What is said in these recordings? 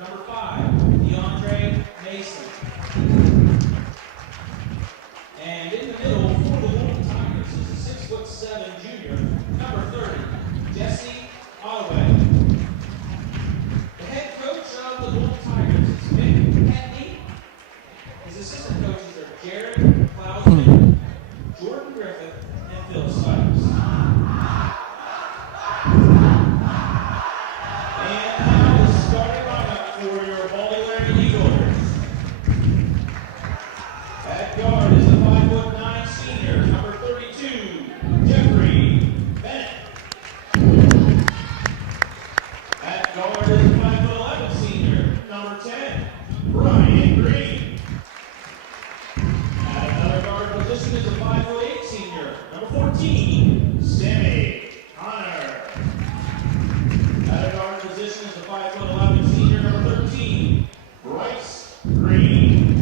number 5, Mason. And in the middle for the Golden Tigers is a 6'7" junior, number 30, Jesse Ottaway. The head coach of the Golden Tigers is Mick Hetney. His assistant coaches are Jared Klausman, Jordan Griffith, and Phil Sykes. And now the starting lineup for your Baltimore Eagles. At guard is the 5'9" senior, number 32, Jeffrey Bennett. At guard is the 5'11" senior, number 10, Brian Green. At another guard position is the 5'8" senior, number 14, Sammy Connor. At a guard position is the 5'11" senior, number 13, Bryce Green.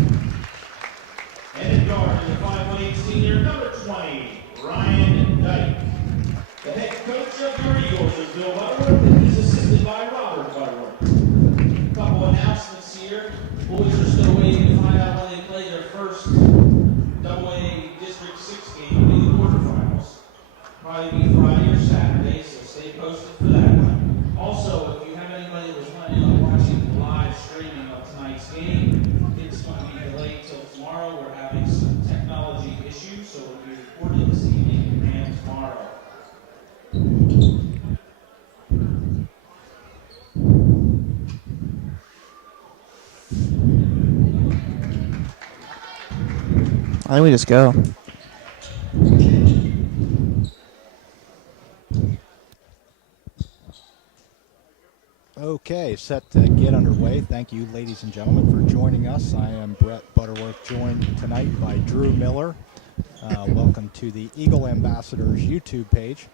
And at guard is the 5'8" senior, number 20, Ryan Dyke. The head coach of your Eagles is Bill Butterworth, and he's assisted by Robert Butterworth. A couple announcements here. Boys are still waiting to find out when they play their first AA District 6 game in the quarterfinals. Probably be Friday or Saturday, so stay posted for that one. Also, if you have anybody that was planning on watching the live streaming of tonight's game, it's going to be delayed till tomorrow. We're having some technology issues, so it'll be recorded this evening and tomorrow. I think we just go. Okay, set to get underway. Thank you, ladies and gentlemen, for joining us. I am Brett Butterworth, joined tonight by Drew Miller. Welcome to the Eagle Ambassadors YouTube page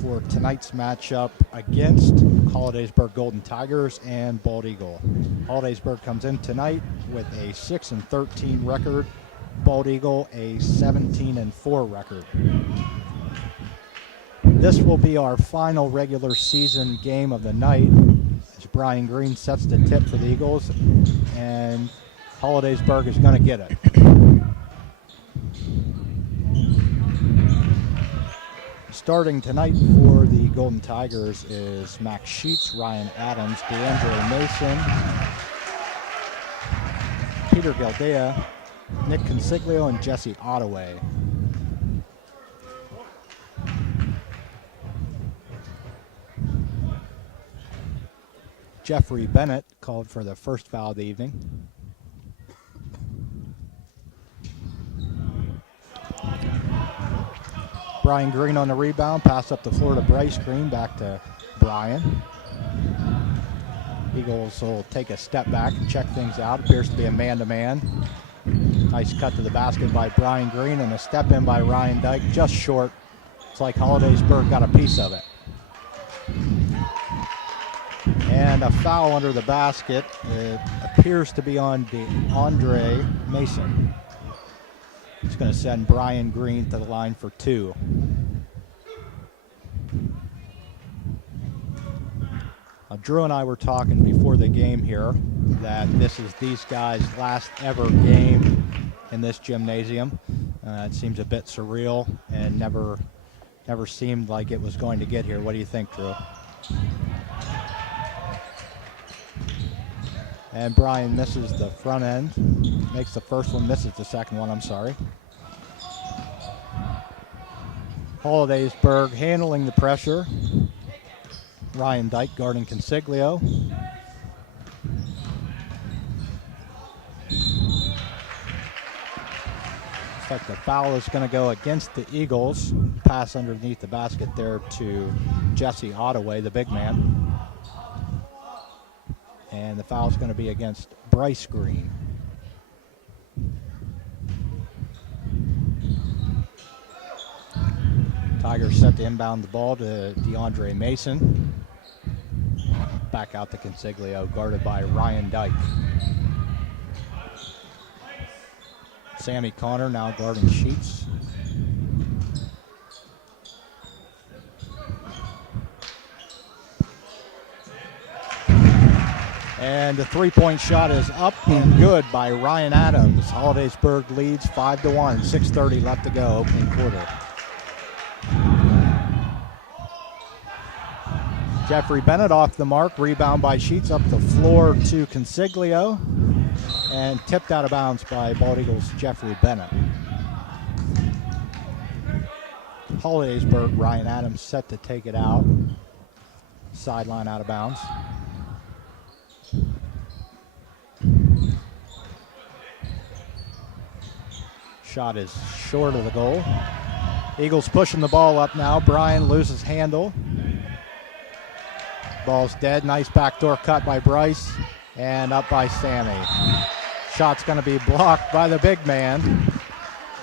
for tonight's matchup against Hollidaysburg Golden Tigers and Bald Eagle. Hollidaysburg comes in tonight with a 6-13 record. Bald Eagle a 17-4 record. This will be our final regular season game of the night as Brian Green sets the tip for the Eagles, and Hollidaysburg is going to get it. Starting tonight for the Golden Tigers is Max Sheets, Ryan Adams, DeAndre Mason, Peter Galdea, Nick Consiglio, and Jesse Ottaway. Jeffrey Bennett called for the first foul of the evening. Brian Green on the rebound, pass up the floor to Bryce Green, back to Brian. Eagles will take a step back and check things out. Appears to be a man-to-man. Nice cut to the basket by Brian Green and a step in by Ryan Dyke, just short. It's like Hollidaysburg got a piece of it. And a foul under the basket. It appears to be on DeAndre Mason. It's going to send Brian Green to the line for 2. Drew and I were talking before the game here that this is these guys' last ever game in this gymnasium. It seems a bit surreal and never seemed like it was going to get here. What do you think, Drew? And Brian misses the front end, makes the first one, misses the second one, I'm sorry. Hollidaysburg handling the pressure. Ryan Dyke guarding Consiglio. Looks like the foul is going to go against the Eagles. Pass underneath the basket there to Jesse Ottaway, the big man. And the foul is going to be against Bryce Green. Tigers set to inbound the ball to DeAndre Mason. Back out to Consiglio, guarded by Ryan Dyke. Sammy Connor now guarding Sheets. And the three-point shot is up and good by Ryan Adams. Hollidaysburg leads 5-1. 6:30 left to go, opening quarter. Jeffrey Bennett off the mark. Rebound by Sheets up the floor to Consiglio. And tipped out of bounds by Bald Eagles' Jeffrey Bennett. Hollidaysburg, Ryan Adams set to take it out. Sideline out of bounds. Shot is short of the goal. Eagles pushing the ball up now. Brian loses handle. Ball's dead. Nice backdoor cut by Bryce. And up by Sammy. Shot's going to be blocked by the big man.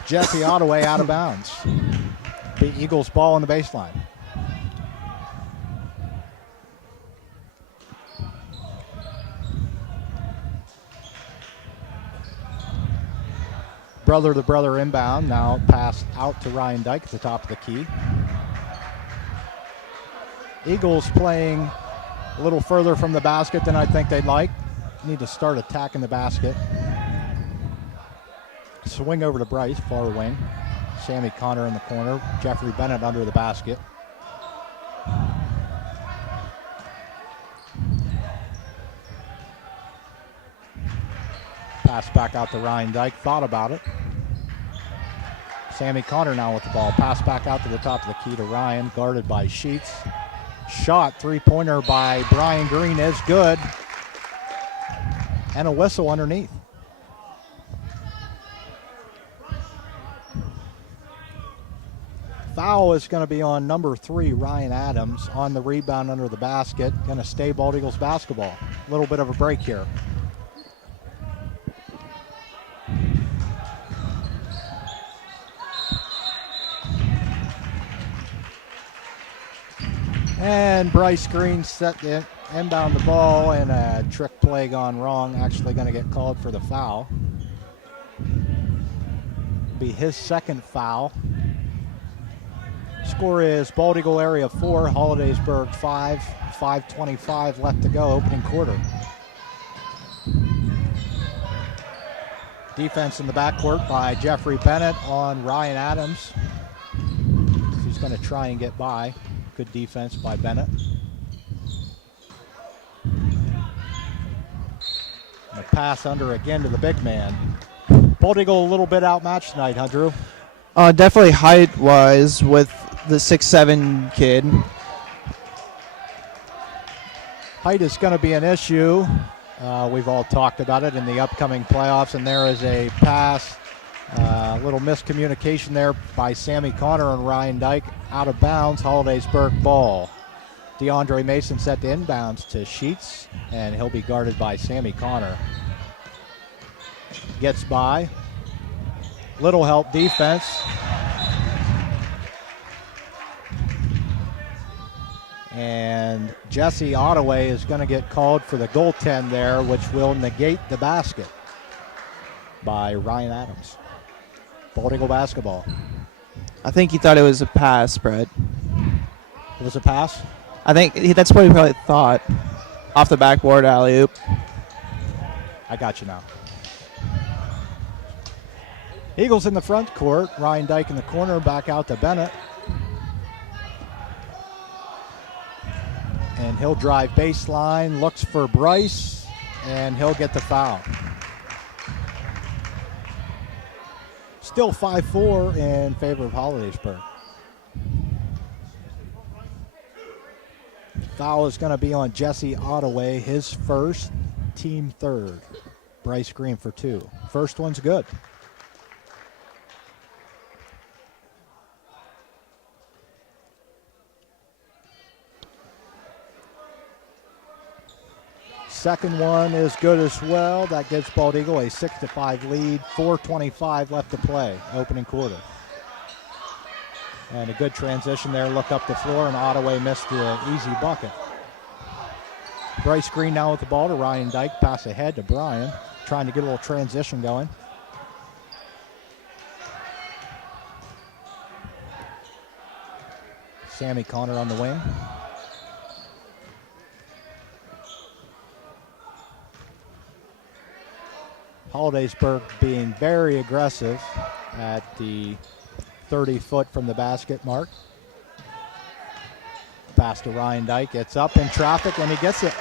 Jesse Ottaway out of bounds. The Eagles ball on the baseline. Brother to brother inbound. Now pass out to Ryan Dyke at the top of the key. Eagles playing a little further from the basket than I think they'd like. Need to start attacking the basket. Swing over to Bryce, far wing. Sammy Connor in the corner. Jeffrey Bennett under the basket. Pass back out to Ryan Dyke. Thought about it. Sammy Connor now with the ball. Pass back out to the top of the key to Ryan. Guarded by Sheets. Shot, three-pointer by Brian Green is good. And a whistle underneath. Foul is going to be on number 3, Ryan Adams, on the rebound under the basket. Going to stay Bald Eagles basketball. A little bit of a break here. And Bryce Green set the inbound the ball, and a trick play gone wrong. Actually going to get called for the foul. Be his second foul. Score is Bald Eagle area 4, Hollidaysburg 5. 5:25 left to go, opening quarter. Defense in the backcourt by Jeffrey Bennett on Ryan Adams. He's going to try and get by. Good defense by Bennett. And a pass under again to the big man. Bald Eagle a little bit outmatched tonight, huh, Drew? Definitely height-wise with the 6'7" kid. Height is going to be an issue. We've all talked about it in the upcoming playoffs, and there is a pass, little miscommunication there by Sammy Connor and Ryan Dyke. Out of bounds, Hollidaysburg ball. DeAndre Mason set to inbounds to Sheets, and he'll be guarded by Sammy Connor. Gets by. Little help defense. And Jesse Ottaway is going to get called for the goaltend there, which will negate the basket by Ryan Adams. Bald Eagle basketball. I think he thought it was a pass, Brett. It was a pass? I think that's what he probably thought. Off the backboard, alley-oop. I got you now. Eagles in the front court. Ryan Dyke in the corner, back out to Bennett. And he'll drive baseline, looks for Bryce, and he'll get the foul. Still 5-4 in favor of Hollidaysburg. Foul is going to be on Jesse Ottaway, his first, team third. Bryce Green for 2. First one's good. Second one is good as well. That gives Bald Eagle a 6-5 lead. 4:25 left to play, opening quarter. And a good transition there. Look up the floor, and Ottaway missed the easy bucket. Bryce Green now with the ball to Ryan Dyke. Pass ahead to Brian. Trying to get a little transition going. Sammy Connor on the wing. Hollidaysburg being very aggressive at the 30-foot from the basket mark. Pass to Ryan Dyke, gets up in traffic, and he gets it.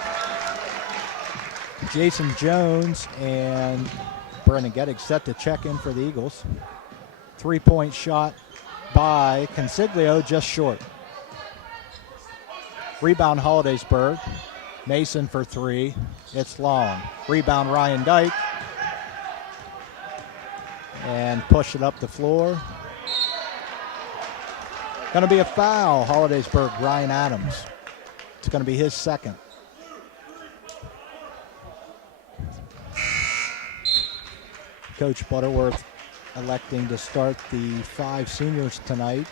Jason Jones and Brennan Gettig set to check in for the Eagles. 3-point shot by Consiglio, just short. Rebound Hollidaysburg. Mason for three. It's long. Rebound Ryan Dyke. And push it up the floor. Going to be a foul. Hollidaysburg, Ryan Adams. It's going to be his second. Coach Butterworth electing to start the 5 seniors tonight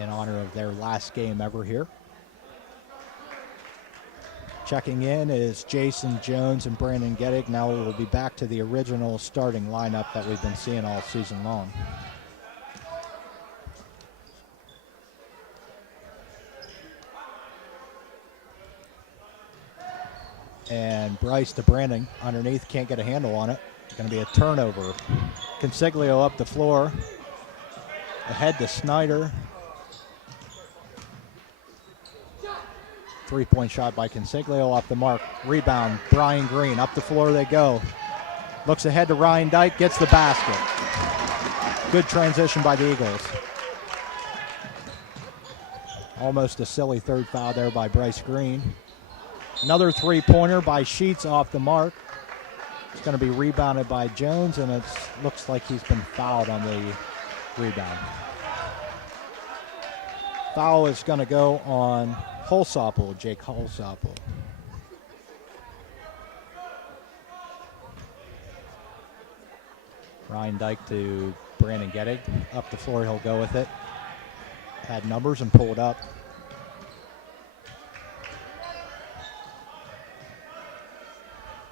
in honor of their last game ever here. Checking in is Jason Jones and Brandon Gettig. Now we'll be back to the original starting lineup that we've been seeing all season long. And Bryce to Brandon underneath, can't get a handle on it. Going to be a turnover. Consiglio up the floor. Ahead to Snyder. 3-point shot by Consiglio off the mark. Rebound, Brian Green. Up the floor they go. Looks ahead to Ryan Dyke, gets the basket. Good transition by the Eagles. Almost a silly third foul there by Bryce Green. Another 3-pointer by Sheets off the mark. It's going to be rebounded by Jones, and it looks like he's been fouled on the rebound. Foul is going to go on Holsopple, Jake Holsopple. Ryan Dyke to Brandon Gettig. Up the floor, he'll go with it. Had numbers and pull it up.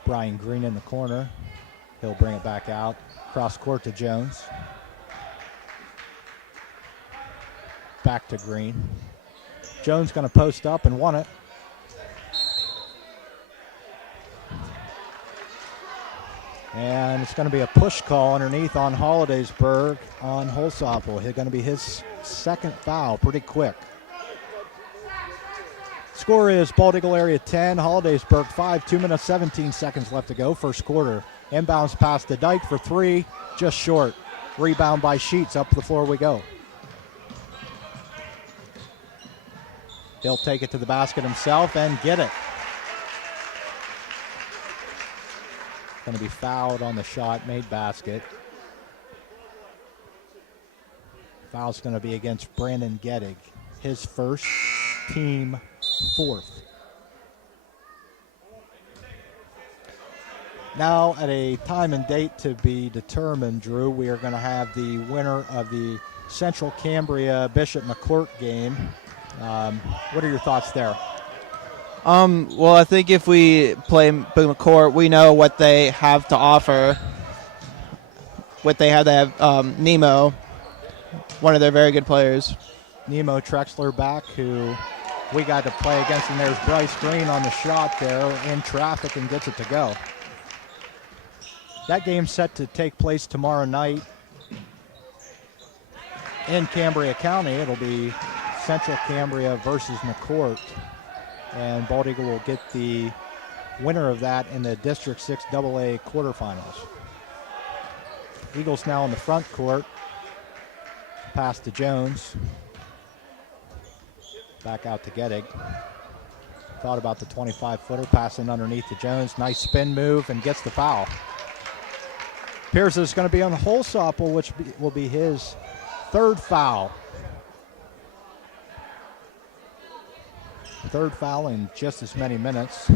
Brian Green in the corner. He'll bring it back out. Cross court to Jones. Back to Green. Jones going to post up and won it. And it's going to be a push call underneath on Hollidaysburg on Holsopple. It's going to be his second foul pretty quick. Score is Bald Eagle area 10, Hollidaysburg 5, 2 minutes 17 seconds left to go, first quarter. Inbounds pass to Dyke for three, just short. Rebound by Sheets, up the floor we go. He'll take it to the basket himself and get it. Going to be fouled on the shot, made basket. Foul's going to be against Brandon Gettig, his first, team fourth. Now at a time and date to be determined, Drew, we are going to have the winner of the Central Cambria Bishop McCourt game. What are your thoughts there? Well, I think if we play McCourt, we know what they have to offer. What they have Nemo, one of their very good players. Nemo Trexler back, who we got to play against, and there's Bryce Green on the shot there in traffic and gets it to go. That game's set to take place tomorrow night in Cambria County. It'll be Central Cambria versus McCourt, and Bald Eagle will get the winner of that in the District 6 AA quarterfinals. Eagles now in the front court. Pass to Jones. Back out to Gettig. Thought about the 25-footer, passing underneath to Jones. Nice spin move and gets the foul. Pierce is going to be on Holsopple, which will be his third foul. Third foul in just as many minutes.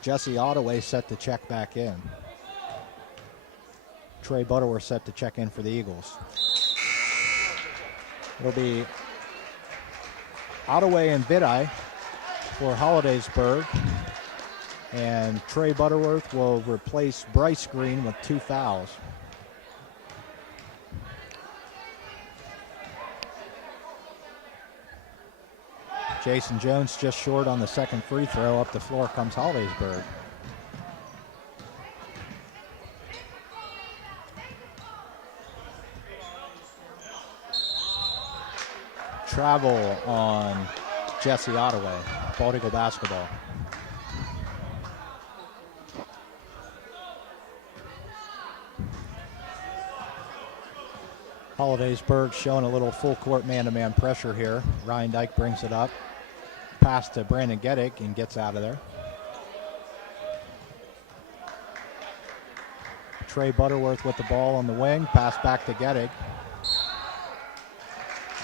Jesse Ottaway set to check back in. Trey Butterworth set to check in for the Eagles. It'll be Ottaway and Vidai for Hollidaysburg. And Trey Butterworth will replace Bryce Green with 2 fouls. Jason Jones just short on the second free throw. Up the floor comes Hollidaysburg. Travel on Jesse Ottaway. Bald Eagle basketball. Hollidaysburg showing a little full court man-to-man pressure here. Ryan Dyke brings it up. Pass to Brandon Geddick and gets out of there. Trey Butterworth with the ball on the wing. Pass back to Geddick.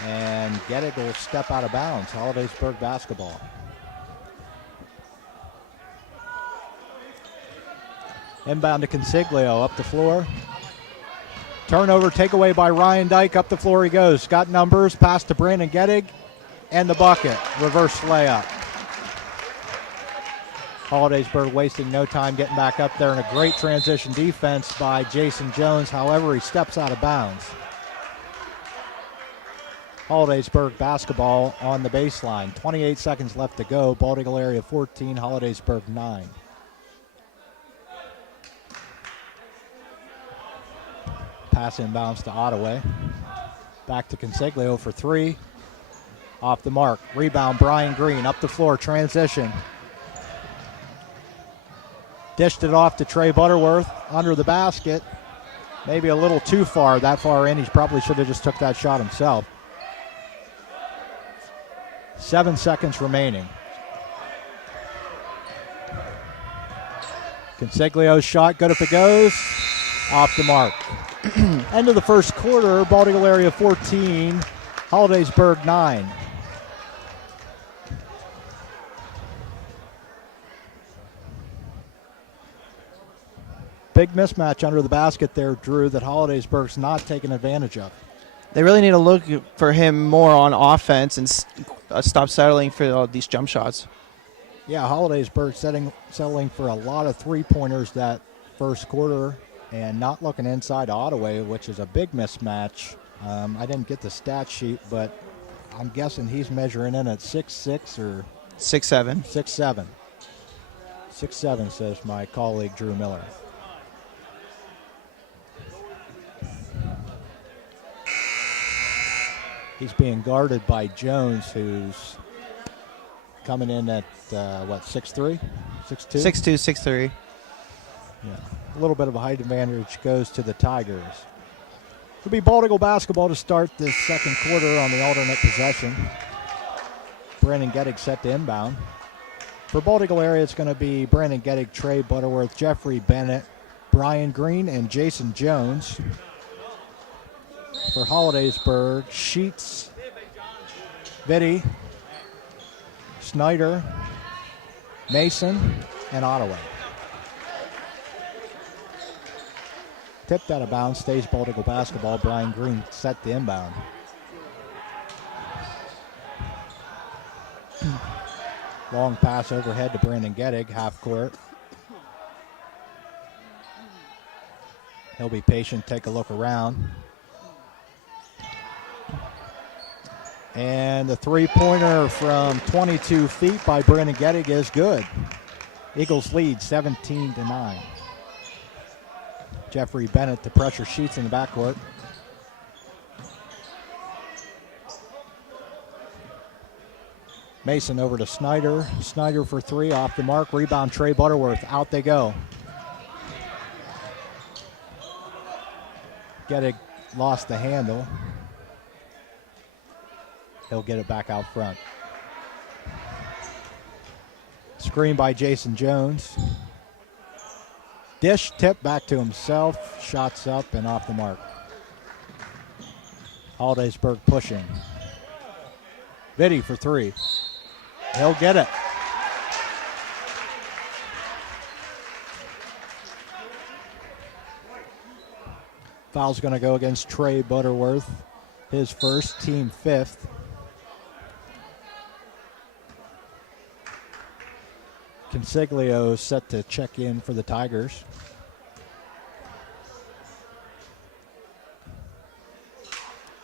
And Geddick will step out of bounds. Hollidaysburg basketball. Inbound to Consiglio, up the floor. Turnover, takeaway by Ryan Dyke. Up the floor he goes. Got numbers. Pass to Brandon Geddick. And the bucket. Reverse layup. Hollidaysburg wasting no time getting back up there, and a great transition defense by Jason Jones. However, he steps out of bounds. Hollidaysburg basketball on the baseline. 28 seconds left to go. Bald Eagle area 14, Hollidaysburg 9. Pass inbounds to Ottaway. Back to Consiglio for three. Off the mark. Rebound, Brian Green. Up the floor, transition. Dished it off to Trey Butterworth. Under the basket. Maybe a little too far. That far in. He probably should have just took that shot himself. 7 seconds remaining. Consiglio's shot, good if it goes. Off the mark. End of the first quarter, Bald Eagle area 14, Hollidaysburg 9. Big mismatch under the basket there, Drew, that Hollidaysburg's not taking advantage of. They really need to look for him more on offense and stop settling for all these jump shots. Yeah, Hollidaysburg settling for a lot of three-pointers that first quarter and not looking inside Ottaway, which is a big mismatch. I didn't get the stat sheet, but I'm guessing he's measuring in at 6'6" or 6'7". 6'7". 6'7", says my colleague Drew Miller. He's being guarded by Jones, who's coming in at, 6'3", 6'2"? 6'2", 6'3". Yeah. A little bit of a height advantage goes to the Tigers. It'll be Bald Eagle basketball to start this second quarter on the alternate possession. Brandon Geddick set to inbound. For Bald Eagle area, it's going to be Brandon Geddick, Trey Butterworth, Jeffrey Bennett, Brian Green, and Jason Jones. For Hollidaysburg, Sheets, Vitti, Snyder, Mason, and Ottaway. Tipped out of bounds, stays Bald Eagle basketball. Brian Green set the inbound. Long pass overhead to Brandon Geddick, half court. He'll be patient, take a look around. And the three-pointer from 22 feet by Brandon Geddick is good. Eagles lead 17-9. Jeffrey Bennett, the pressure Sheets in the backcourt. Mason over to Snyder. Snyder for three, off the mark. Rebound, Trey Butterworth. Out they go. Geddick lost the handle. He'll get it back out front. Screen by Jason Jones. Dish, tip back to himself. Shots up and off the mark. Hollidaysburg pushing. Vitti for three. He'll get it. Foul's going to go against Trey Butterworth. His first, team fifth. Consiglio set to check in for the Tigers.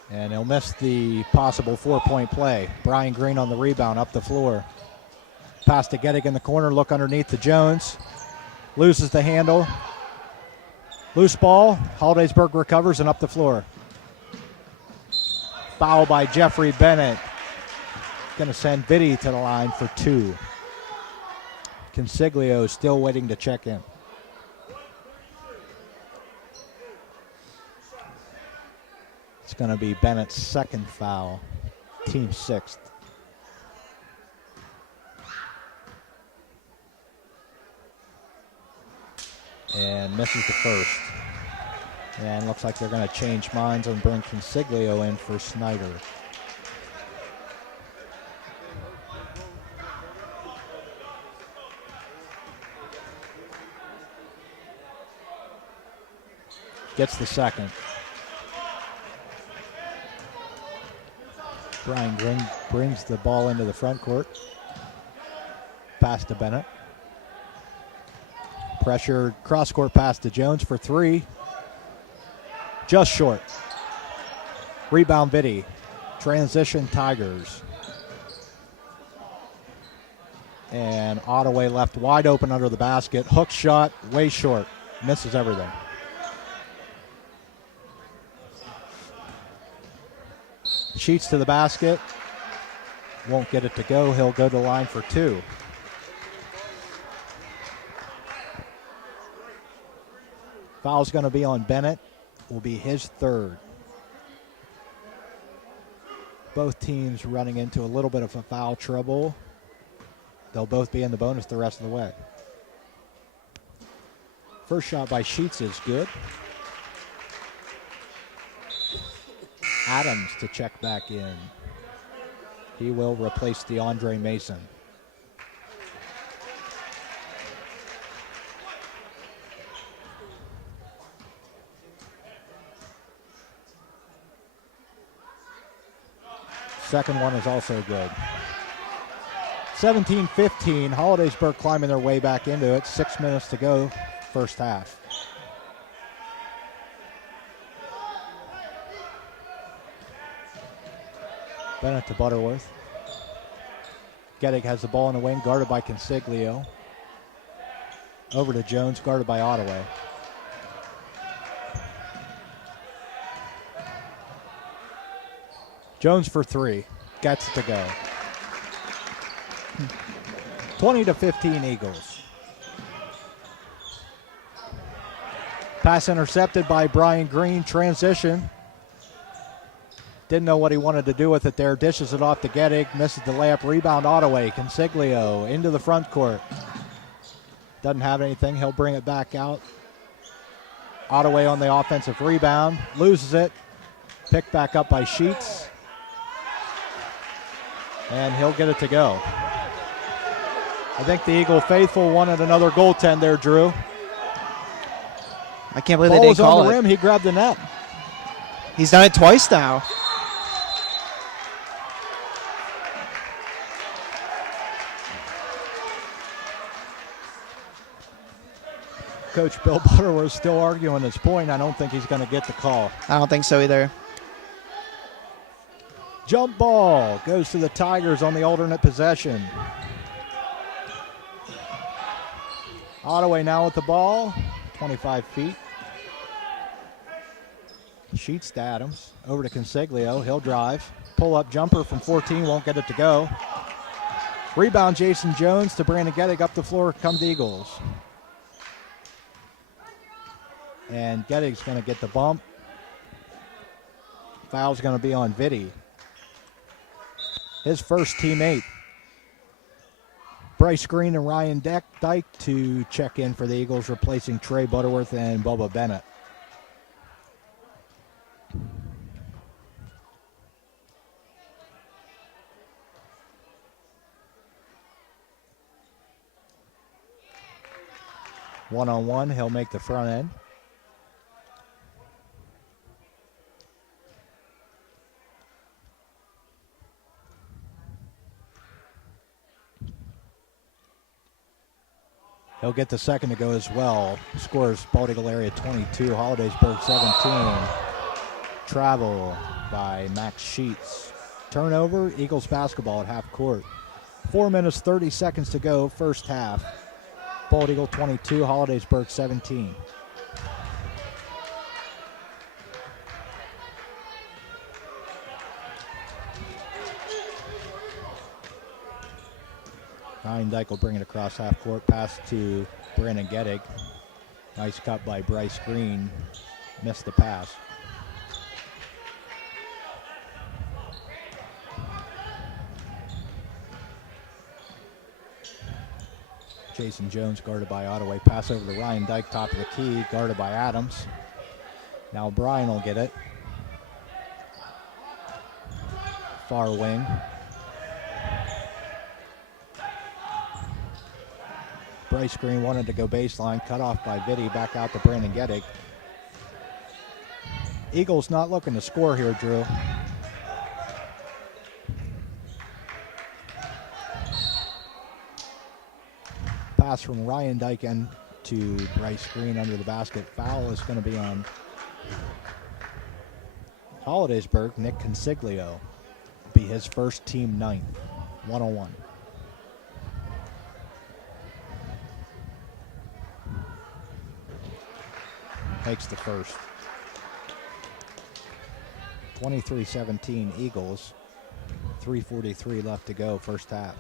And he'll miss the possible four-point play. Brian Green on the rebound, up the floor. Pass to Geddick in the corner, look underneath to Jones. Loses the handle. Loose ball, Hollidaysburg recovers and up the floor. Foul by Jeffrey Bennett. going to send Vitti to the line for 2. Consiglio still waiting to check in. It's going to be Bennett's second foul, team 6th. And misses the first. And looks like they're going to change minds and bring Consiglio in for Snyder. Gets the second. Brian Green brings the ball into the front court. Pass to Bennett. Pressured cross-court pass to Jones for 3. Just short. Rebound Vitti. Transition Tigers. And Ottaway left wide open under the basket. Hook shot, way short. Misses everything. Sheets to the basket. Won't get it to go. He'll go to the line for 2. Foul's going to be on Bennett. Will be his 3rd. Both teams running into a little bit of a foul trouble. They'll both be in the bonus the rest of the way. First shot by Sheets is good. Adams to check back in. He will replace DeAndre Mason. Second one is also good. 17-15, Hollidaysburg climbing their way back into it. 6 minutes to go, first half. Bennett to Butterworth. Gettig has the ball in the wing, guarded by Consiglio. Over to Jones, guarded by Ottaway. Jones for 3. Gets it to go. 20-15 Eagles. Pass intercepted by Brian Green. Transition. Didn't know what he wanted to do with it there. Dishes it off to Gettig. Misses the layup. Rebound Ottaway. Consiglio into the front court. Doesn't have anything. He'll bring it back out. Ottaway on the offensive rebound. Loses it. Picked back up by Sheets. And he'll get it to go. I think the Eagle faithful wanted another goaltend there, Drew. I can't believe they Ball didn't was call on the it. rim. He grabbed the net. He's done it twice now. Coach Bill Butterworth still arguing his point. I don't think he's going to get the call. I don't think so either. Jump ball goes to the Tigers on the alternate possession. Ottaway now with the ball, 25 feet. Sheets to Adams, over to Consiglio. He'll drive. Pull-up jumper from 14, won't get it to go. Rebound Jason Jones to Brandon Gettig. Up the floor come the Eagles. And Gettig's going to get the bump. Foul's going to be on Vitti. His first teammate. Bryce Green and Ryan Dyke to check in for the Eagles, replacing Trey Butterworth and Bubba Bennett. One-on-one, he'll make the front end. He'll get the second to go as well. Scores Bald Eagle area 22, Hollidaysburg 17. Travel by Max Sheets. Turnover, Eagles basketball at half court. 4 minutes, 30 seconds to go, first half. Bald Eagle 22, Hollidaysburg 17. Ryan Dyke will bring it across half court. Pass to Brandon Gettig. Nice cut by Bryce Green. Missed the pass. Jason Jones guarded by Ottaway. Pass over to Ryan Dyke, top of the key, guarded by Adams. Now Bryan will get it. Far wing. Bryce Green wanted to go baseline, cut off by Vitti, back out to Brandon Gettig. Eagles not looking to score here, Drew. Pass from Ryan Dyke to Bryce Green under the basket. Foul is going to be on Hollidaysburg. Nick Consiglio. Be his first team ninth. 1-on-1. Takes the first. 23-17 Eagles. 3:43 left to go, first half.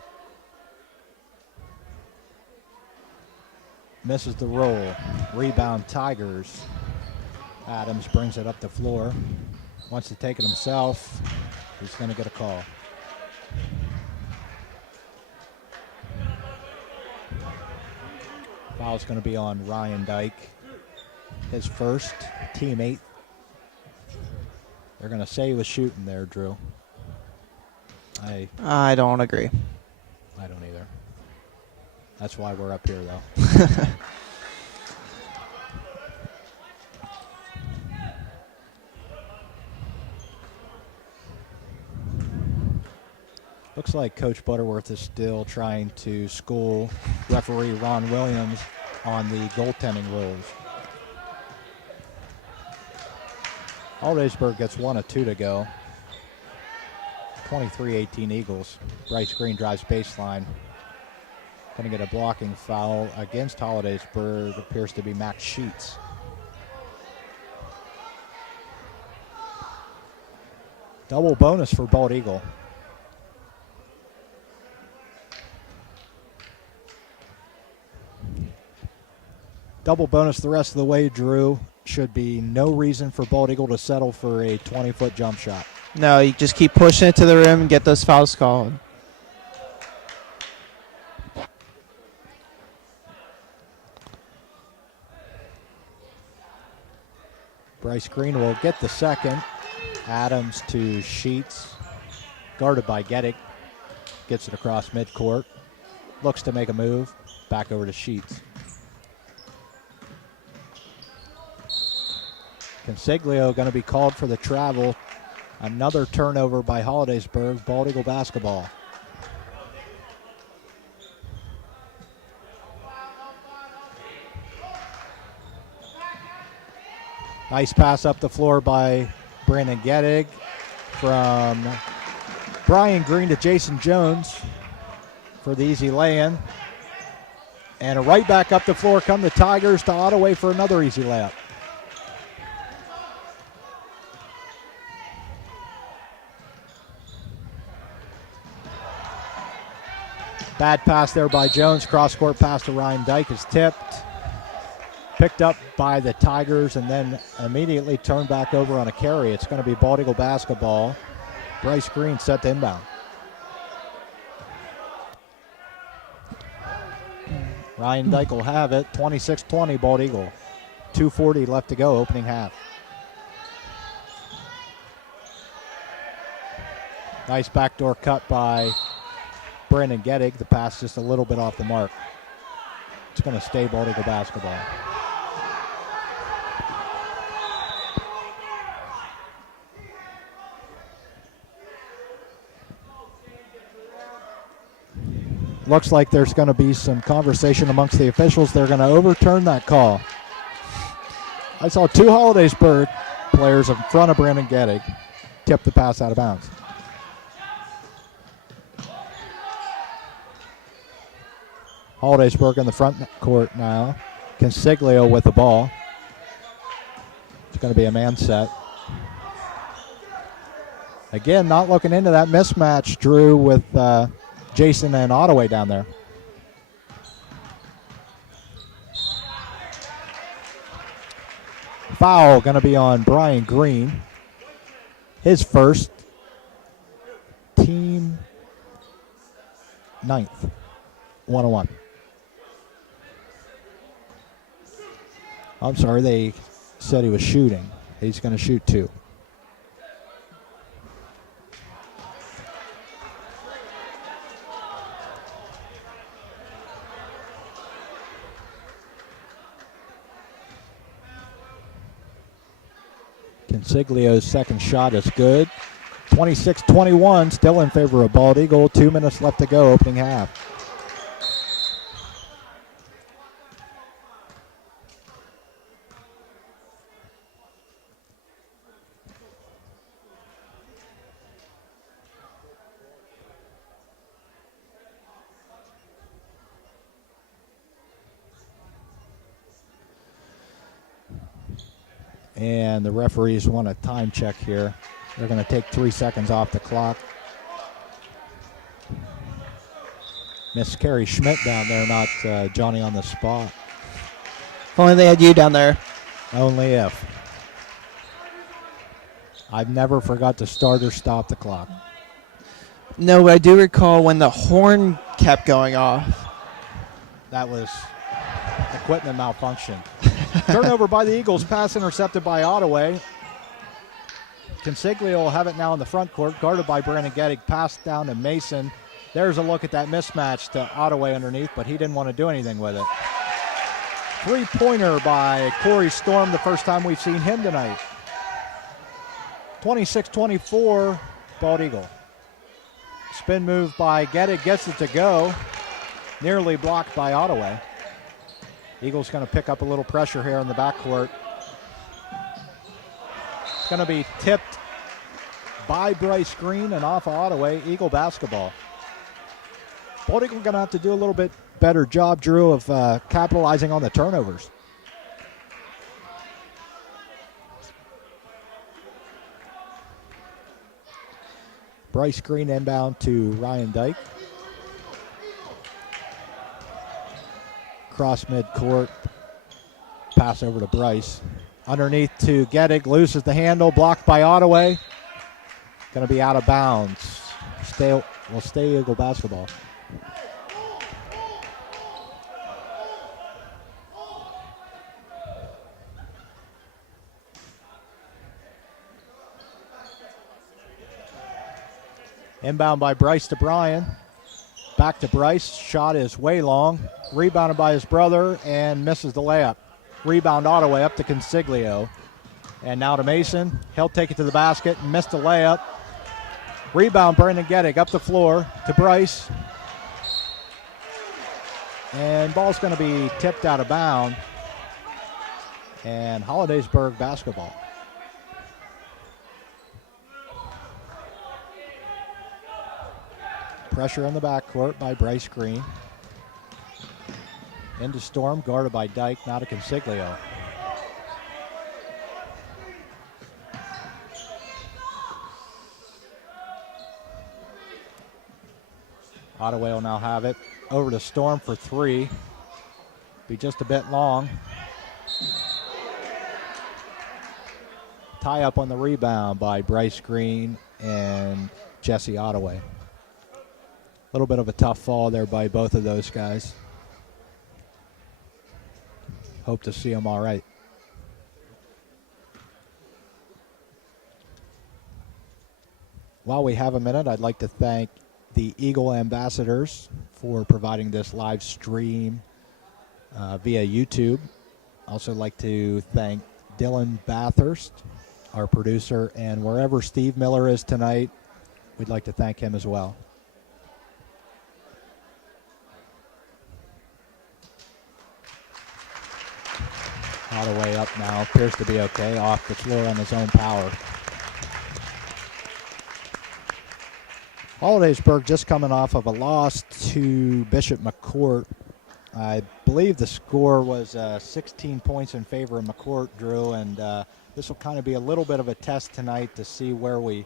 Misses the roll. Rebound Tigers. Adams brings it up the floor. Wants to take it himself. He's going to get a call. Foul's going to be on Ryan Dyke. His first, teammate. They're going to say he was shooting there, Drew. I don't agree. I don't either. That's why we're up here, though. Looks like Coach Butterworth is still trying to school referee Ron Williams on the goaltending rules. Hollidaysburg gets 1 of 2 to go. 23-18 Eagles. Bryce Green drives baseline. Going to get a blocking foul against Hollidaysburg. Appears to be Max Sheets. Double bonus for Bald Eagle. Double bonus the rest of the way, Drew. Should be no reason for Bald Eagle to settle for a 20-foot jump shot. No, you just keep pushing it to the rim and get those fouls called. Bryce Green will get the second. Adams to Sheets. Guarded by Gettig. Gets it across midcourt. Looks to make a move. Back over to Sheets. Consiglio going to be called for the travel. Another turnover by Hollidaysburg. Bald Eagle basketball. Nice pass up the floor by Brandon Gettig from Brian Green to Jason Jones for the easy lay-in. And a right back up the floor come the Tigers to Ottaway for another easy layup. Bad pass there by Jones. Cross-court pass to Ryan Dyke is tipped. Picked up by the Tigers and then immediately turned back over on a carry. It's going to be Bald Eagle basketball. Bryce Green set to inbound. Ryan Dyke will have it. 26-20 Bald Eagle. 2:40 left to go, opening half. Nice backdoor cut by Brandon Gettig. The pass just a little bit off the mark. It's going to stay Bald Eagle basketball. Looks like there's going to be some conversation amongst the officials. They're going to overturn that call. I saw 2 Hollidaysburg players in front of Brandon Gettig tip the pass out of bounds. Hollidaysburg in the front court now. Consiglio with the ball. It's going to be a man set. Again, not looking into that mismatch, Drew, with Jason and Ottaway down there. foul going to be on Brian Green. His first, team 9th, 101. I'm sorry, they said he was shooting. He's going to shoot 2. Consiglio's second shot is good. 26-21, still in favor of Bald Eagle. 2 minutes left to go, opening half. And the referees want a time check here. They're going to take 3 seconds off the clock. Miss Carrie Schmidt down there, not Johnny on the spot. If only they had you down there. Only if. I've never forgot to start or stop the clock. No, but I do recall when the horn kept going off. That was equipment malfunction. Turnover by the Eagles, pass intercepted by Ottaway. Consiglio will have it now in the front court, guarded by Brandon Gettig, passed down to Mason. There's a look at that mismatch to Ottaway underneath, but he didn't want to do anything with it. 3-pointer by Corey Storm, the first time we've seen him tonight. 26-24, Bald Eagle. Spin move by Gettig, gets it to go. Nearly blocked by Ottaway. Eagles going to pick up a little pressure here in the backcourt. It's going to be tipped by Bryce Green and off of Ottaway. Eagle basketball. Bald Eagle going to have to do a little bit better job, Drew, of capitalizing on the turnovers. Bryce Green inbound to Ryan Dyke. Cross midcourt. Pass over to Bryce. Underneath to Gettig. Loses the handle. Blocked by Ottaway. Going to be out of bounds. Will stay Eagle basketball. Inbound by Bryce to Brian. Back to Bryce. Shot is way long. Rebounded by his brother and misses the layup. Rebound Ottaway up to Consiglio. And now to Mason. He'll take it to the basket. Missed the layup. Rebound Brandon Gettig up the floor to Bryce. And ball's going to be tipped out of bounds. And Hollidaysburg basketball. Pressure in the backcourt by Bryce Green. Into Storm, guarded by Dyke, now to Consiglio. Ottaway will now have it. Over to Storm for 3. Be just a bit long. Tie up on the rebound by Bryce Green and Jesse Ottaway. A little bit of a tough fall there by both of those guys. Hope to see them all right. While we have a minute, I'd like to thank the Eagle Ambassadors for providing this live stream via YouTube. Also like to thank Dylan Bathurst, our producer, and wherever Steve Miller is tonight, we'd like to thank him as well. Ottaway up now, appears to be okay, off the floor on his own power. Hollidaysburg just coming off of a loss to Bishop McCourt. I believe the score was 16 points in favor of McCourt, Drew, and this will kind of be a little bit of a test tonight to see where we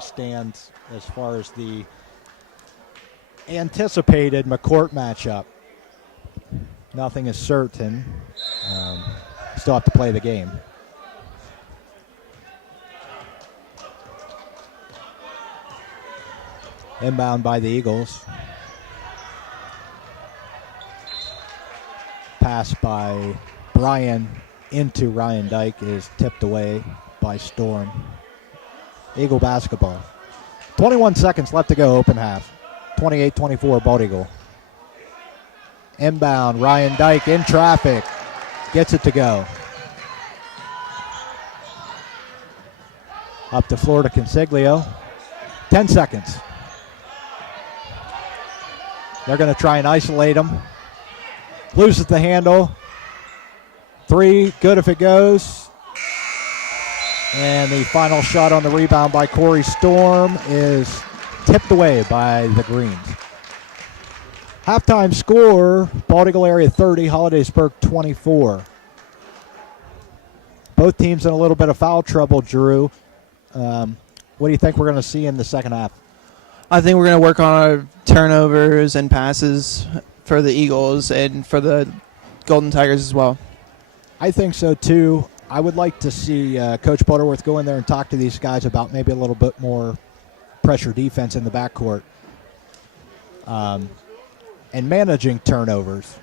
stand as far as the anticipated McCourt matchup. Nothing is certain. Still have to play the game. Inbound by the Eagles. Pass by Brian into Ryan Dyke is tipped away by Storm. Eagle basketball. 21 seconds left to go, open half. 28-24, Bald Eagle. Inbound, Ryan Dyke in traffic. Gets it to go. Up the floor to Consiglio. 10 seconds. They're going to try and isolate him. Loses the handle. 3, good if it goes. And the final shot on the rebound by Corey Storm is tipped away by the Greens. Halftime score, Bald Eagle area 30, Hollidaysburg 24. Both teams in a little bit of foul trouble, Drew. What do you think we're going to see in the second half? I think we're going to work on our turnovers and passes for the Eagles and for the Golden Tigers as well. I think so, too. I would like to see Coach Butterworth go in there and talk to these guys about maybe a little bit more pressure defense in the backcourt and managing turnovers.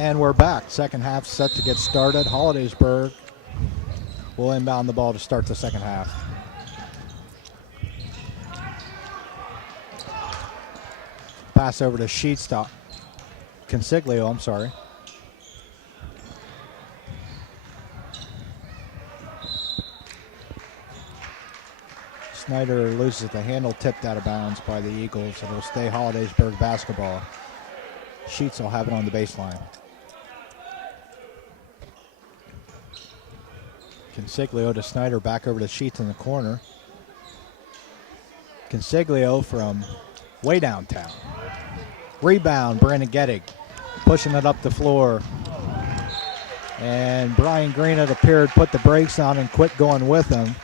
And we're back. Second half set to get started. Hollidaysburg will inbound the ball to start the second half. Pass over to Sheetstock. Consiglio, I'm sorry. Snyder loses the handle, tipped out of bounds by the Eagles. It'll stay Hollidaysburg basketball. Sheets will have it on the baseline. Consiglio to Snyder, back over to Sheets in the corner. Consiglio from way downtown. Rebound, Brandon Gettig pushing it up the floor. And Brian Green, it appeared, put the brakes on and quit going with him.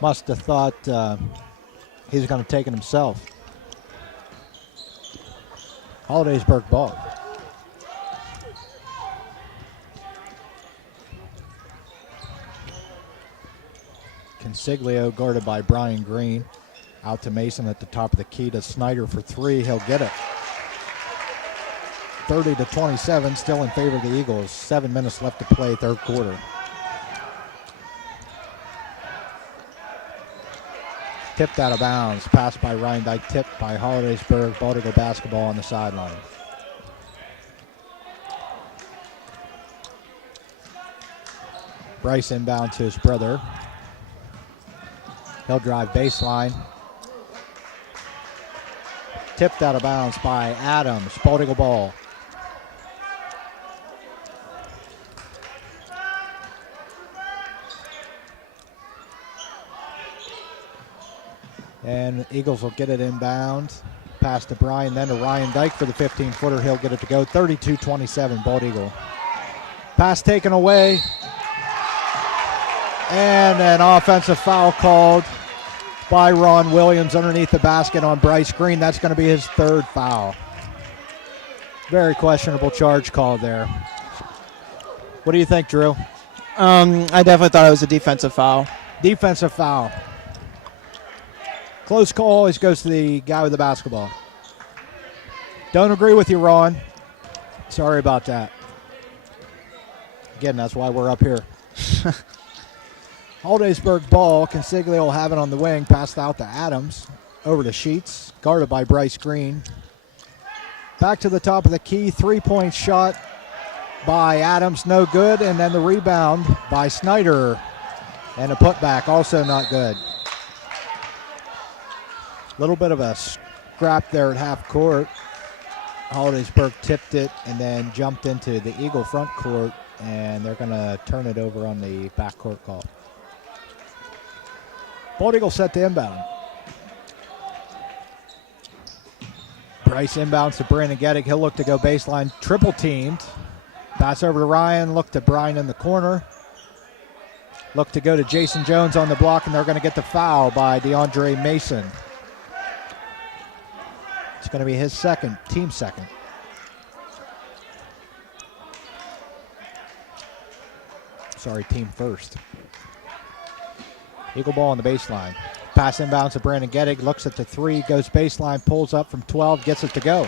Must have thought he was going to take it himself. Hollidaysburg ball. Consiglio guarded by Brian Green. Out to Mason at the top of the key to Snyder for three. He'll get it. 30-27, still in favor of the Eagles. 7 minutes left to play, third quarter. Tipped out of bounds. Pass by Ryan Dyke. Tipped by Hollidaysburg. Ball to go basketball on the sideline. Bryce inbound to his brother. He'll drive baseline. Tipped out of bounds by Adams. Ball to go ball. And Eagles will get it inbound. Pass to Brian, then to Ryan Dyke for the 15-footer. He'll get it to go. 32-27, Bald Eagle. Pass taken away. And an offensive foul called by Ron Williams underneath the basket on Bryce Green. That's going to be his third foul. Very questionable charge called there. What do you think, Drew? I definitely thought it was a defensive foul. Defensive foul. Close call always goes to the guy with the basketball. Don't agree with you, Ron. Sorry about that. Again, that's why we're up here. Hollidaysburg ball. Consiglio will have it on the wing. Passed out to Adams. Over to Sheets. Guarded by Bryce Green. Back to the top of the key. Three-point shot by Adams. No good. And then the rebound by Snyder. And a putback. Also not good. Little bit of a scrap there at half court. Hollidaysburg tipped it and then jumped into the Eagle front court, and they're going to turn it over on the backcourt call. Bald Eagle set to inbound. Bryce inbounds to Brandon Gettig. He'll look to go baseline. Triple teamed. Pass over to Ryan. Look to Brian in the corner. Look to go to Jason Jones on the block, and they're going to get the foul by DeAndre Mason. It's going to be his second, team second. Sorry, team first. Eagle ball on the baseline. Pass inbounds to Brandon Gettig. Looks at the three, goes baseline, pulls up from 12, gets it to go.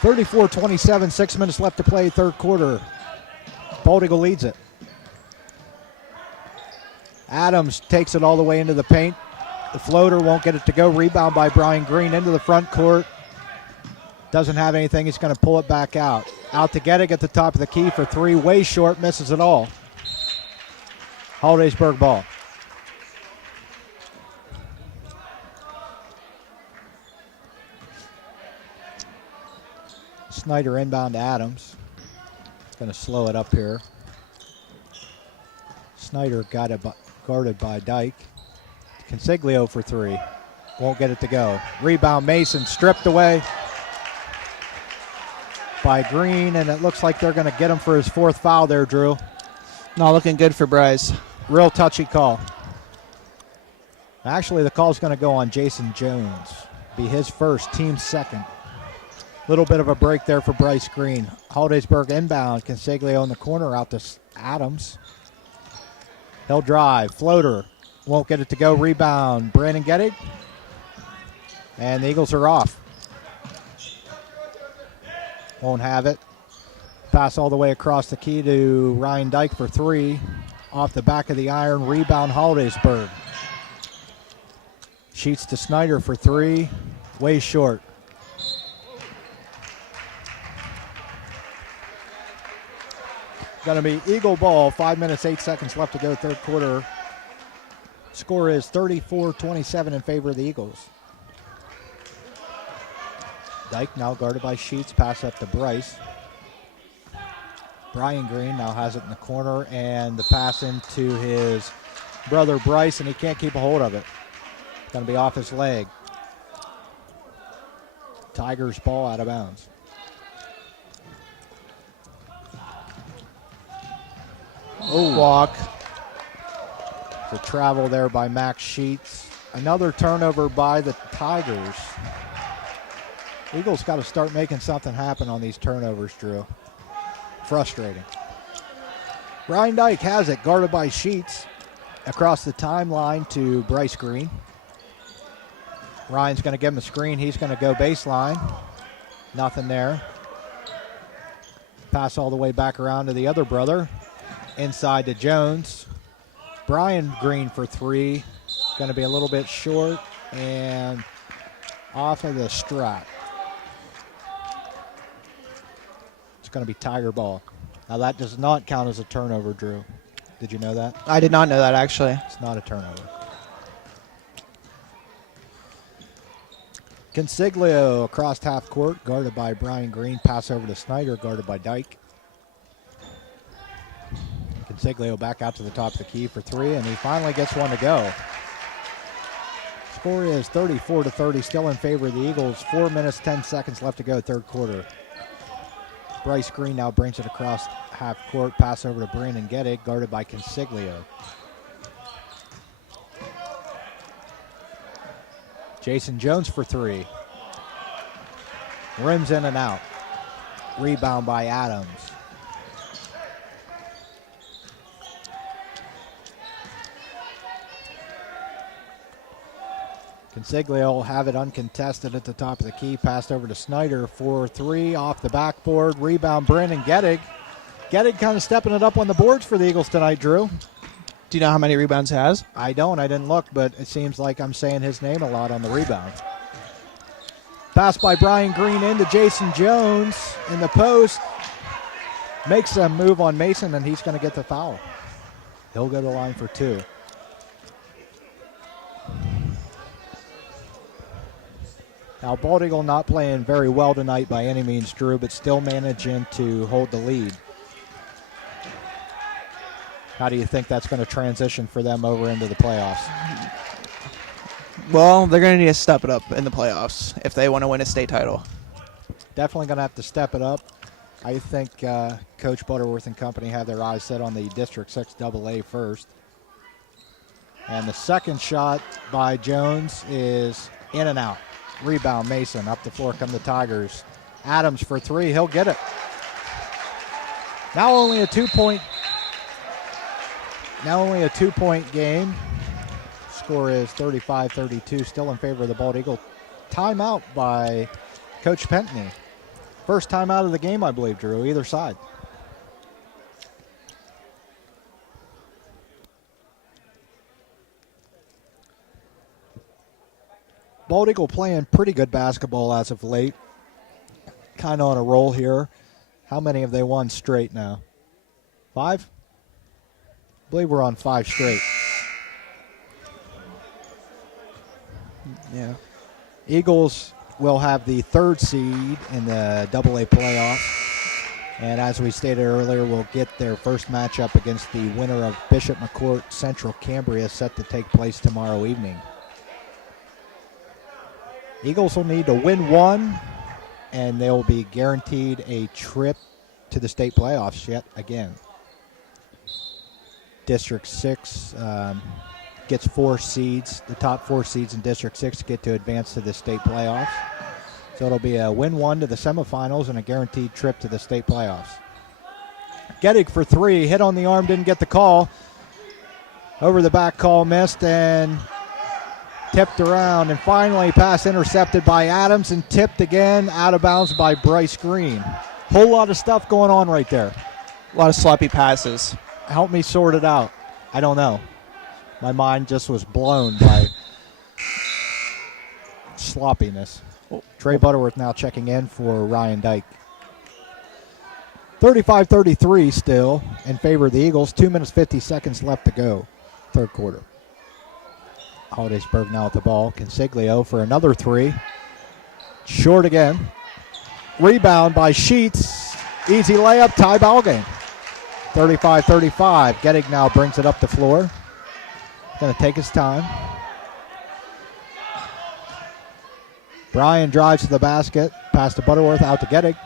34-27, 6 minutes left to play, third quarter. Bald Eagle leads it. Adams takes it all the way into the paint. The floater won't get it to go. Rebound by Brian Green into the front court. Doesn't have anything. He's going to pull it back out. Out to Gettig at the top of the key for three. Way short. Misses it all. Hollidaysburg ball. Snyder inbound to Adams. It's going to slow it up here. Snyder got it guarded by Dyke. Consiglio for three. Won't get it to go. Rebound Mason stripped away by Green, and it looks like they're going to get him for his fourth foul there, Drew. Not looking good for Bryce. Real touchy call. Actually, the call's going to go on Jason Jones. Be his first, team second. Little bit of a break there for Bryce Green. Hollidaysburg inbound. Consiglio in the corner out to Adams. He'll drive. Floater. Won't get it to go. Rebound. Brandon Gettig. And the Eagles are off. Won't have it. Pass all the way across the key to Ryan Dyke for three. Off the back of the iron, rebound Hollidaysburg. Sheets to Snyder for three. Way short. Going to be Eagle ball. 5 minutes, 8 seconds left to go, third quarter. Score is 34-27 in favor of the Eagles. Dyke now guarded by Sheets. Pass up to Bryce. Brian Green now has it in the corner, and the pass into his brother Bryce, and he can't keep a hold of it. It's going to be off his leg. Tigers ball out of bounds. Oh, walk. The travel there by Max Sheets. Another turnover by the Tigers. Eagles got to start making something happen on these turnovers, Drew. Frustrating. Ryan Dyke has it, guarded by Sheets. Across the timeline to Bryce Green. Ryan's going to give him a screen. He's going to go baseline. Nothing there. Pass all the way back around to the other brother. Inside to Jones. Brian Green for three. Going to be a little bit short and off of the strap. It's going to be Tiger ball. Now that does not count as a turnover, Drew. Did you know that? I did not know that, actually. It's not a turnover. Consiglio across half court, guarded by Brian Green. Pass over to Snyder, guarded by Dyke. Consiglio back out to the top of the key for three, and he finally gets one to go. Score is 34-30, still in favor of the Eagles. 4 minutes, 10 seconds left to go, third quarter. Bryce Green now brings it across half court. Pass over to Brandon Gettig, guarded by Consiglio. Jason Jones for three. Rims in and out. Rebound by Adams. Consiglio will have it uncontested at the top of the key. Passed over to Snyder for three. Off the backboard. Rebound Brandon Gettig. Gettig kind of stepping it up on the boards for the Eagles tonight, Drew. Do you know how many rebounds he has? I don't. I didn't look, but it seems like I'm saying his name a lot on the rebound. Pass by Brian Green into Jason Jones in the post. Makes a move on Mason, and he's going to get the foul. He'll go to the line for two. Now, Bald Eagle not playing very well tonight by any means, Drew, but still managing to hold the lead. How do you think that's going to transition for them over into the playoffs? Well, they're going to need to step it up in the playoffs if they want to win a state title. Definitely going to have to step it up. I think Coach Butterworth and company have their eyes set on the District 6 AA first. And the second shot by Jones is in and out. Rebound Mason. Up the floor come the Tigers. Adams for three. He'll get it. Now only a two-point game. Score is 35-32. Still in favor of the Bald Eagle. Timeout by Coach Pentney. First timeout of the game, I believe, Drew, either side. Bald Eagle playing pretty good basketball as of late. Kind of on a roll here. How many have they won straight now? 5? I believe we're on 5 straight. Yeah. Eagles will have the third seed in the AA playoffs. And as we stated earlier, we'll get their first matchup against the winner of Bishop McCourt Central Cambria, set to take place tomorrow evening. Eagles will need to win one, and they'll be guaranteed a trip to the state playoffs yet again. District 6 gets 4 seeds. The top 4 seeds in District 6 get to advance to the state playoffs. So it'll be a win one to the semifinals and a guaranteed trip to the state playoffs. Gettig for three. Hit on the arm, didn't get the call. Over the back call, missed, and tipped around, and finally pass intercepted by Adams and tipped again out of bounds by Bryce Green. Whole lot of stuff going on right there. A lot of sloppy passes. Help me sort it out. I don't know. My mind just was blown by sloppiness. Trey Butterworth now checking in for Ryan Dyke. 35-33 still in favor of the Eagles. 2 minutes, 50 seconds left to go. Third quarter. Hollidaysburg now at the ball. Consiglio for another three. Short again. Rebound by Sheets. Easy layup, tie ball game. 35-35. Gettig now brings it up the floor. Going to take his time. Bryan drives to the basket. Pass to Butterworth, out to Gettig.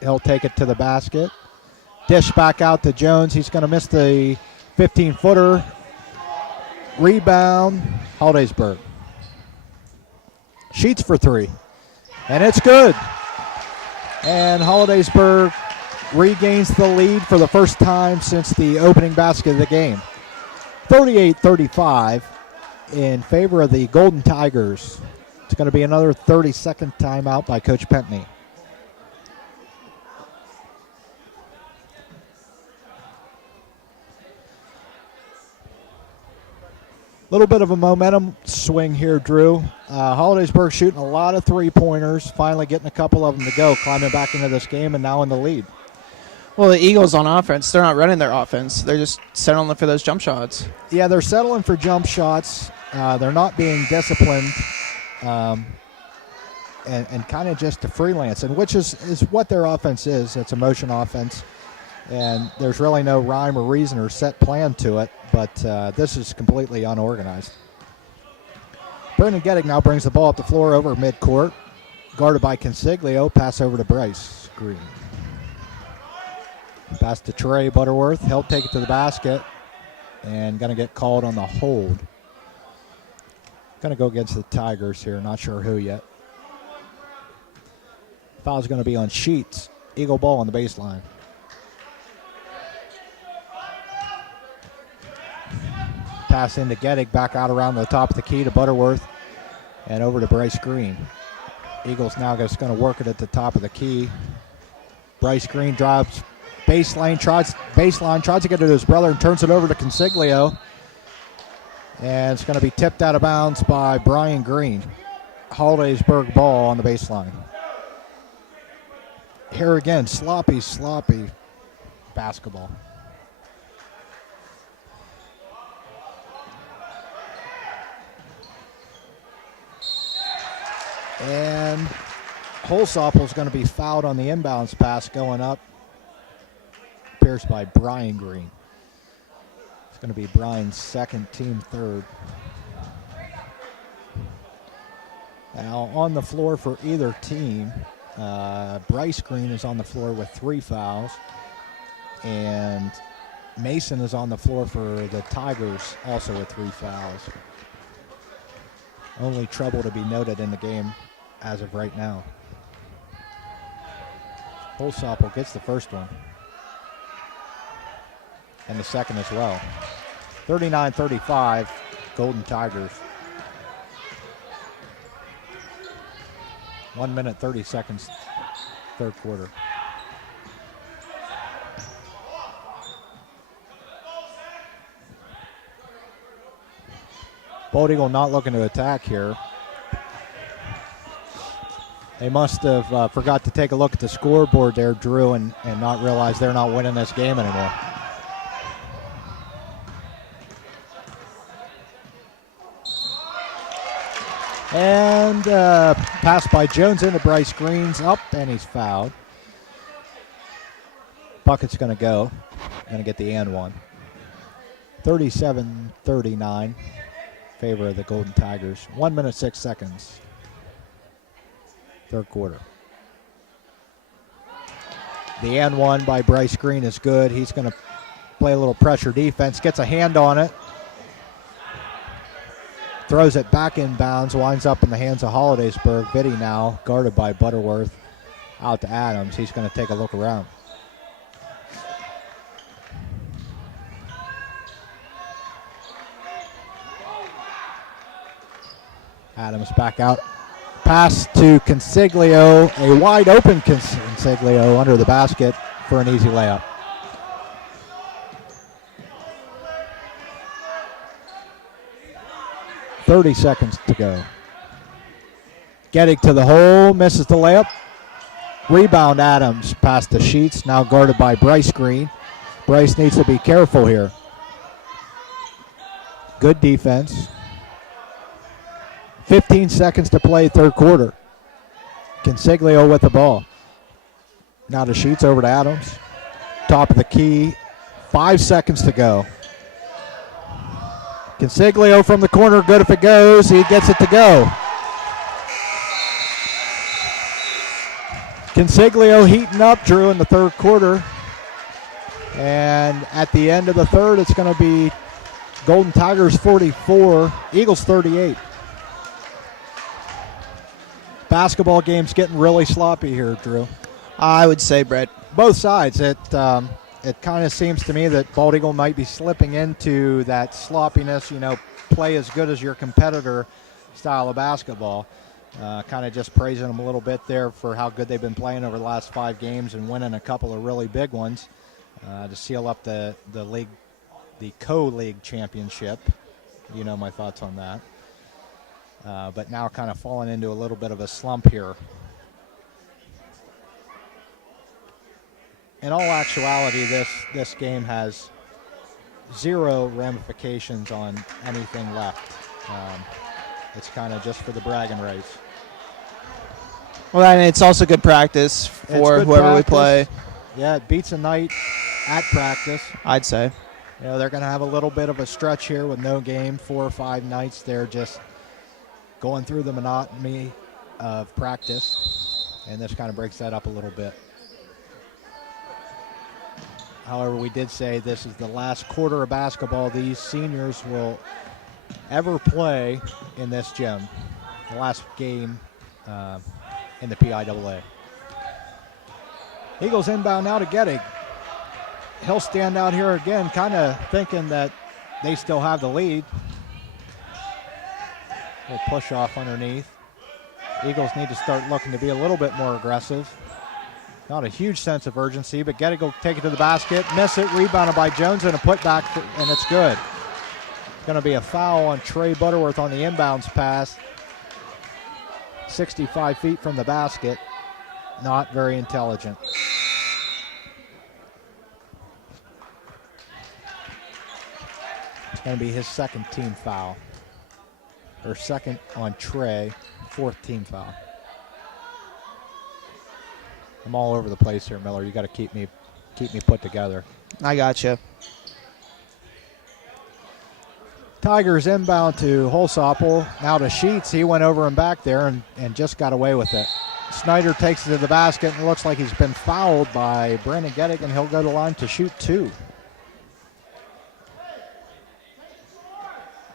He'll take it to the basket. Dish back out to Jones. He's going to miss the 15-footer. Rebound, Hollidaysburg. Sheets for three. And it's good. And Hollidaysburg regains the lead for the first time since the opening basket of the game. 38-35 in favor of the Golden Tigers. It's going to be another 30-second timeout by Coach Pentney. Little bit of a momentum swing here, Drew. Hollidaysburg shooting a lot of three-pointers, finally getting a couple of them to go, climbing back into this game and now in the lead. Well, the Eagles on offense, they're not running their offense. They're just settling for those jump shots. Yeah, they're settling for jump shots. They're not being disciplined and kind of just to freelance, and which is what their offense is. It's a motion offense, and there's really no rhyme or reason or set plan to it, but this is completely unorganized. Brendan Gettig now brings the ball up the floor over midcourt, guarded by Consiglio. Pass over to Bryce Green. Pass to Trey Butterworth. He'll take it to the basket and going to get called on the hold. Going to go against the Tigers here. Not sure who yet. Foul's going to be on Sheets. Eagle ball on the baseline. Pass into Gettig, back out around the top of the key to Butterworth and over to Bryce Green. Eagles now just going to work it at the top of the key. Bryce Green drives baseline, tries to get it to his brother and turns it over to Consiglio. And it's going to be tipped out of bounds by Brian Green. Hollidaysburg ball on the baseline. Here again, sloppy basketball. And Holsopple is going to be fouled on the inbounds pass going up. Appears by Brian Green. It's going to be Brian's second, team third. Now on the floor for either team, Bryce Green is on the floor with 3 fouls, and Mason is on the floor for the Tigers also with 3 fouls. Only trouble to be noted in the game as of right now. Holsopple gets the first one. And the second as well. 39-35, Golden Tigers. 1 minute, 30 seconds, third quarter. Bald Eagle not looking to attack here. They must have forgot to take a look at the scoreboard there, Drew, and not realize they're not winning this game anymore. And pass by Jones into Bryce Green's up, and he's fouled. Bucket's going to go. Going to get the and one. 37-39. Favor of the Golden Tigers. 1 minute, 6 seconds. Third quarter. The and one by Bryce Green is good. He's going to play a little pressure defense. Gets a hand on it. Throws it back in bounds. Winds up in the hands of Hollidaysburg. Vitti now guarded by Butterworth. Out to Adams. He's going to take a look around. Adams back out. Pass to Consiglio, a wide open Consiglio under the basket for an easy layup. .30 seconds to go. Getting to the hole, misses the layup. Rebound Adams, pass to Sheets, now guarded by Bryce Green. Bryce needs to be careful here. Good defense. 15 seconds to play, third quarter. Consiglio with the ball. Now to Sheets, over to Adams. Top of the key, 5 seconds to go. Consiglio from the corner, good if it goes. He gets it to go. Consiglio heating up, Drew, in the third quarter. And at the end of the third, it's going to be Golden Tigers 44, Eagles 38. Basketball game's getting really sloppy here, Drew. I would say, Brett. Both sides. It kind of seems to me that Bald Eagle might be slipping into that sloppiness, play as good as your competitor style of basketball. Kind of just praising them a little bit there for how good they've been playing over the last 5 games and winning a couple of really big ones to seal up the league, the co-league championship. You know my thoughts on that. But now kind of falling into a little bit of a slump here. In all actuality, this game has 0 ramifications on anything left. It's kind of just for the bragging rights. Well, and it's also good practice for whoever we play. Yeah, it beats a night at practice. I'd say. They're going to have a little bit of a stretch here with no game, 4 or 5 nights. They're just going through the monotony of practice, and this kind of breaks that up a little bit. However, we did say this is the last quarter of basketball these seniors will ever play in this gym. The last game in the PIAA. Eagles inbound now to Gettig. He'll stand out here again, kind of thinking that they still have the lead. A little push off underneath. Eagles need to start looking to be a little bit more aggressive. Not a huge sense of urgency, but Gettig will take it to the basket, miss it, rebounded by Jones, and a putback, and it's good. Going to be a foul on Trey Butterworth on the inbounds pass. 65 feet from the basket. Not very intelligent. It's going to be his second team foul. Or second on Trey, 4th team foul. I'm all over the place here, Miller. You got to keep me put together. I gotcha. Tigers inbound to Holsopple. Now to Sheets. He went over and back there and just got away with it. Snyder takes it to the basket, and it looks like he's been fouled by Brandon Gettig, and he'll go to the line to shoot 2.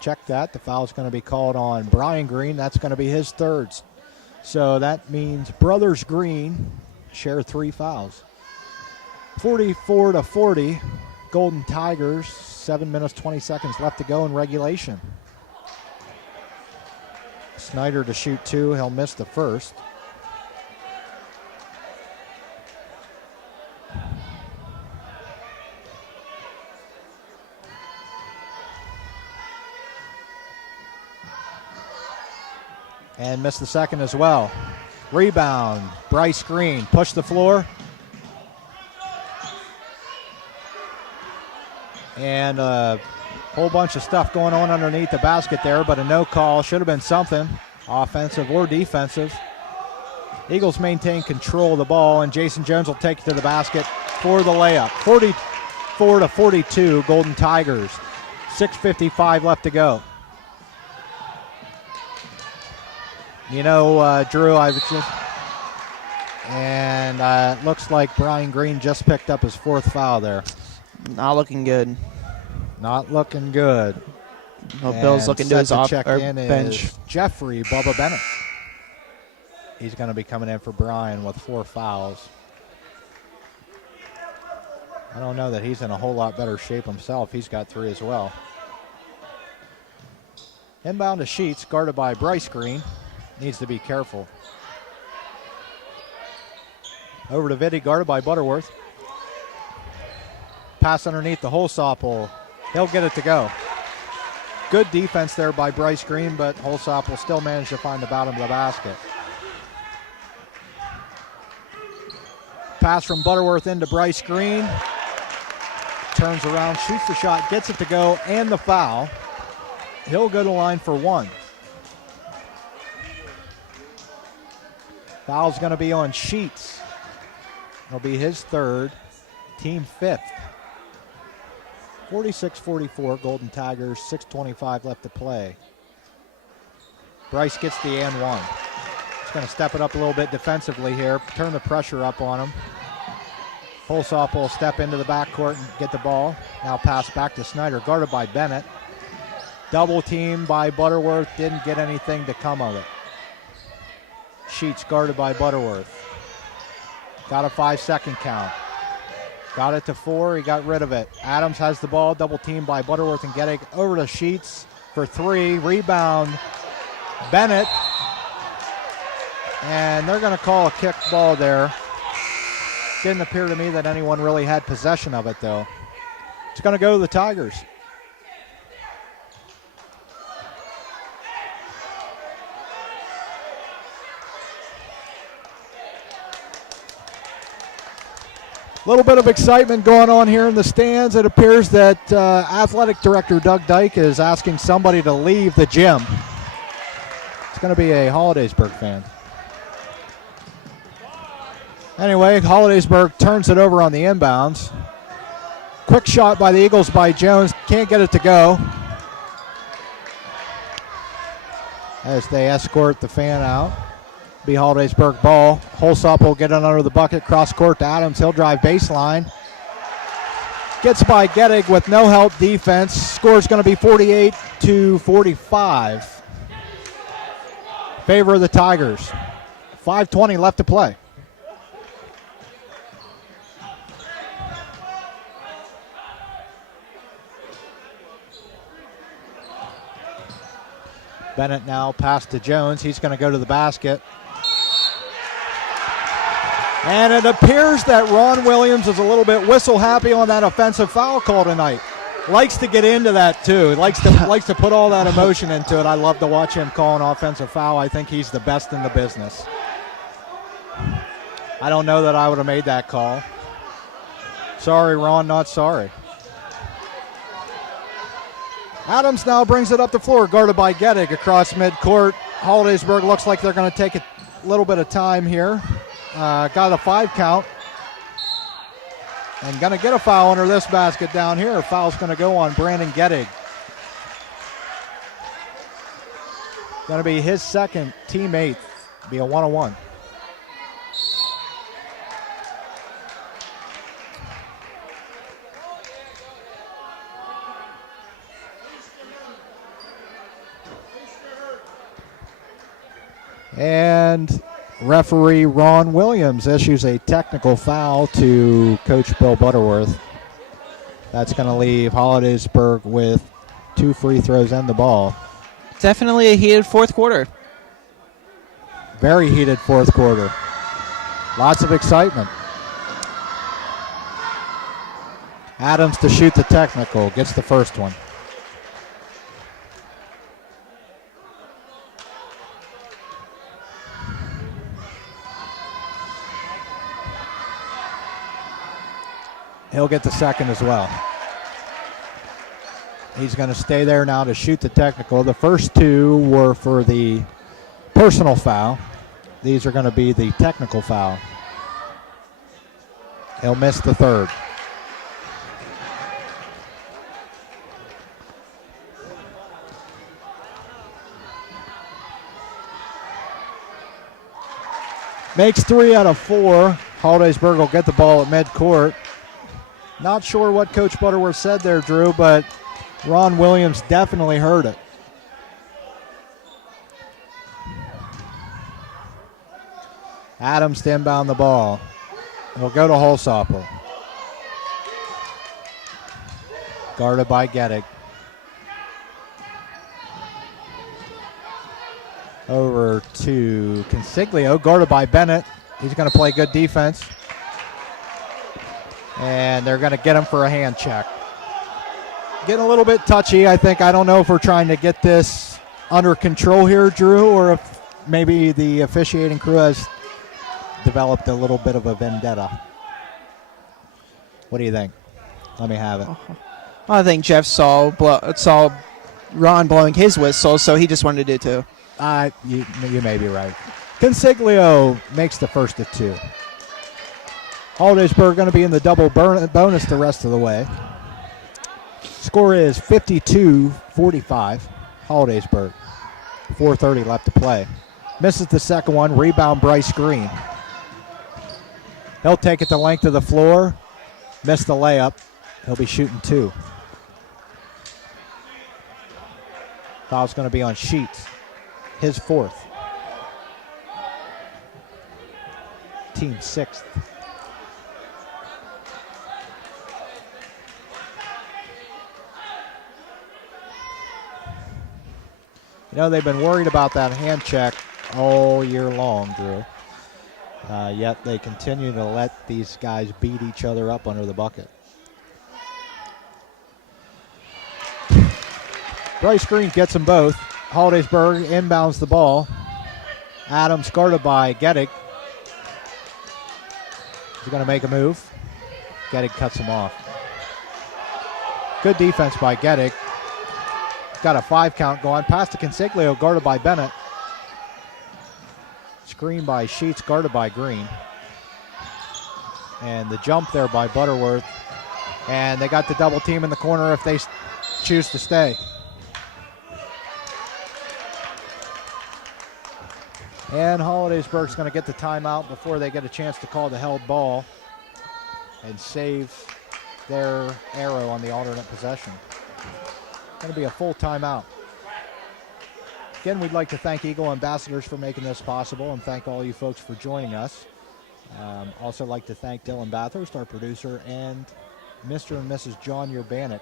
Check that. The foul's going to be called on Brian Green. That's going to be his 3rd. So that means Brothers Green share 3 fouls. 44-40. Golden Tigers. 7 minutes, 20 seconds left to go in regulation. Snyder to shoot 2. He'll miss the first. And missed the second as well. Rebound, Bryce Green, push the floor. And a whole bunch of stuff going on underneath the basket there, but a no call. Should have been something, offensive or defensive. Eagles maintain control of the ball, and Jason Jones will take it to the basket for the layup. 44-42, Golden Tigers. 6:55 left to go. Drew, I was just, and it looks like Brian Green just picked up his 4th foul there. Not looking good. Not looking good. Well, Bill's looking to his bench. Jeffrey Bubba Bennett. He's going to be coming in for Brian with 4 fouls. I don't know that he's in a whole lot better shape himself. He's got 3 as well. Inbound to Sheets, guarded by Bryce Green. needs to be careful. Over to Vitti, guarded by Butterworth. Pass underneath the Holsopple. He'll get it to go. Good defense there by Bryce Green, but Holsopple will still manage to find the bottom of the basket. Pass from Butterworth into Bryce Green. Turns around, shoots the shot, gets it to go, and the foul. He'll go to line for one. Foul's going to be on Sheets. It'll be his third, team fifth. 46-44, Golden Tigers, 6:25 left to play. Bryce gets the and one. He's going to step it up a little bit defensively here, turn the pressure up on him. Holsopple will step into the backcourt and get the ball. Now pass back to Snyder, guarded by Bennett. Double team by Butterworth, didn't get anything to come of it. Sheets guarded by Butterworth. Got a 5-second count. Got it to 4, he got rid of it. Adams has the ball, double team by Butterworth and Gettig over to Sheets for 3. Rebound, Bennett. And they're going to call a kick ball there. Didn't appear to me that anyone really had possession of it, though. It's going to go to the Tigers. A little bit of excitement going on here in the stands. It appears that athletic director Doug Dyke is asking somebody to leave the gym. It's going to be a Hollidaysburg fan. Anyway, Hollidaysburg turns it over on the inbounds. Quick shot by the Eagles by Jones. Can't get it to go. As they escort the fan out. Be Hollidaysburg ball. Holsop will get it under the bucket. Cross court to Adams. He'll drive baseline. Gets by Gettig with no help defense. Score's going to be 48-45. Favor of the Tigers. 5:20 left to play. Bennett now pass to Jones. He's going to go to the basket. And it appears that Ron Williams is a little bit whistle happy on that offensive foul call tonight. Likes to get into that too. He likes to put all that emotion into it. I love to watch him call an offensive foul. I think he's the best in the business. I don't know that I would have made that call. Sorry, Ron, not sorry. Adams now brings it up the floor, guarded by Gettig across midcourt. Hollidaysburg looks like they're going to take a little bit of time here. Got a 5 count. And going to get a foul under this basket down here. Foul's going to go on Brandon Gettig. Going to be his second, team 8th. Be a 1-on-1. And referee Ron Williams issues a technical foul to Coach Bill Butterworth. That's going to leave Hollidaysburg with 2 free throws and the ball. Definitely a heated fourth quarter. Very heated fourth quarter. Lots of excitement. Adams to shoot the technical. Gets the first one. He'll get the second as well. He's going to stay there now to shoot the technical. The first 2 were for the personal foul. These are going to be the technical foul. He'll miss the third. Makes 3 out of 4. Hollidaysburg will get the ball at midcourt. Not sure what Coach Butterworth said there, Drew, but Ron Williams definitely heard it. Adams to inbound the ball. It'll go to Holsopple. Guarded by Gettig. Over to Consiglio, guarded by Bennett. He's going to play good defense. And they're going to get him for a hand check. Getting a little bit touchy, I think. I don't know if we're trying to get this under control here, Drew, or if maybe the officiating crew has developed a little bit of a vendetta. What do you think? Let me have it. I think Jeff saw Ron blowing his whistle, so he just wanted to do too. You may be right. Consiglio makes the first of two. Hollidaysburg going to be in the double bonus the rest of the way. Score is 52-45. Hollidaysburg. 4:30 left to play. Misses the second one. Rebound Bryce Green. He'll take it the length of the floor. Missed the layup. He'll be shooting two. Foul's going to be on Sheets. His fourth. Team sixth. You know, they've been worried about that hand check all year long, Drew. Yet they continue to let these guys beat each other up under the bucket. Bryce Green gets them both. Hollidaysburg inbounds the ball. Adams guarded by Gettig. He's going to make a move. Gettig cuts him off. Good defense by Gettig. Got a 5 count going. Pass to Consiglio, guarded by Bennett. Screen by Sheets, guarded by Green. And the jump there by Butterworth. And they got the double team in the corner if they choose to stay. And Hollidaysburg's going to get the timeout before they get a chance to call the held ball and save their arrow on the alternate possession. Going to be a full timeout. Again, we'd like to thank Eagle Ambassadors for making this possible and thank all you folks for joining us. Also like to thank Dylan Bathurst, our producer, and Mr. and Mrs. John Urbanek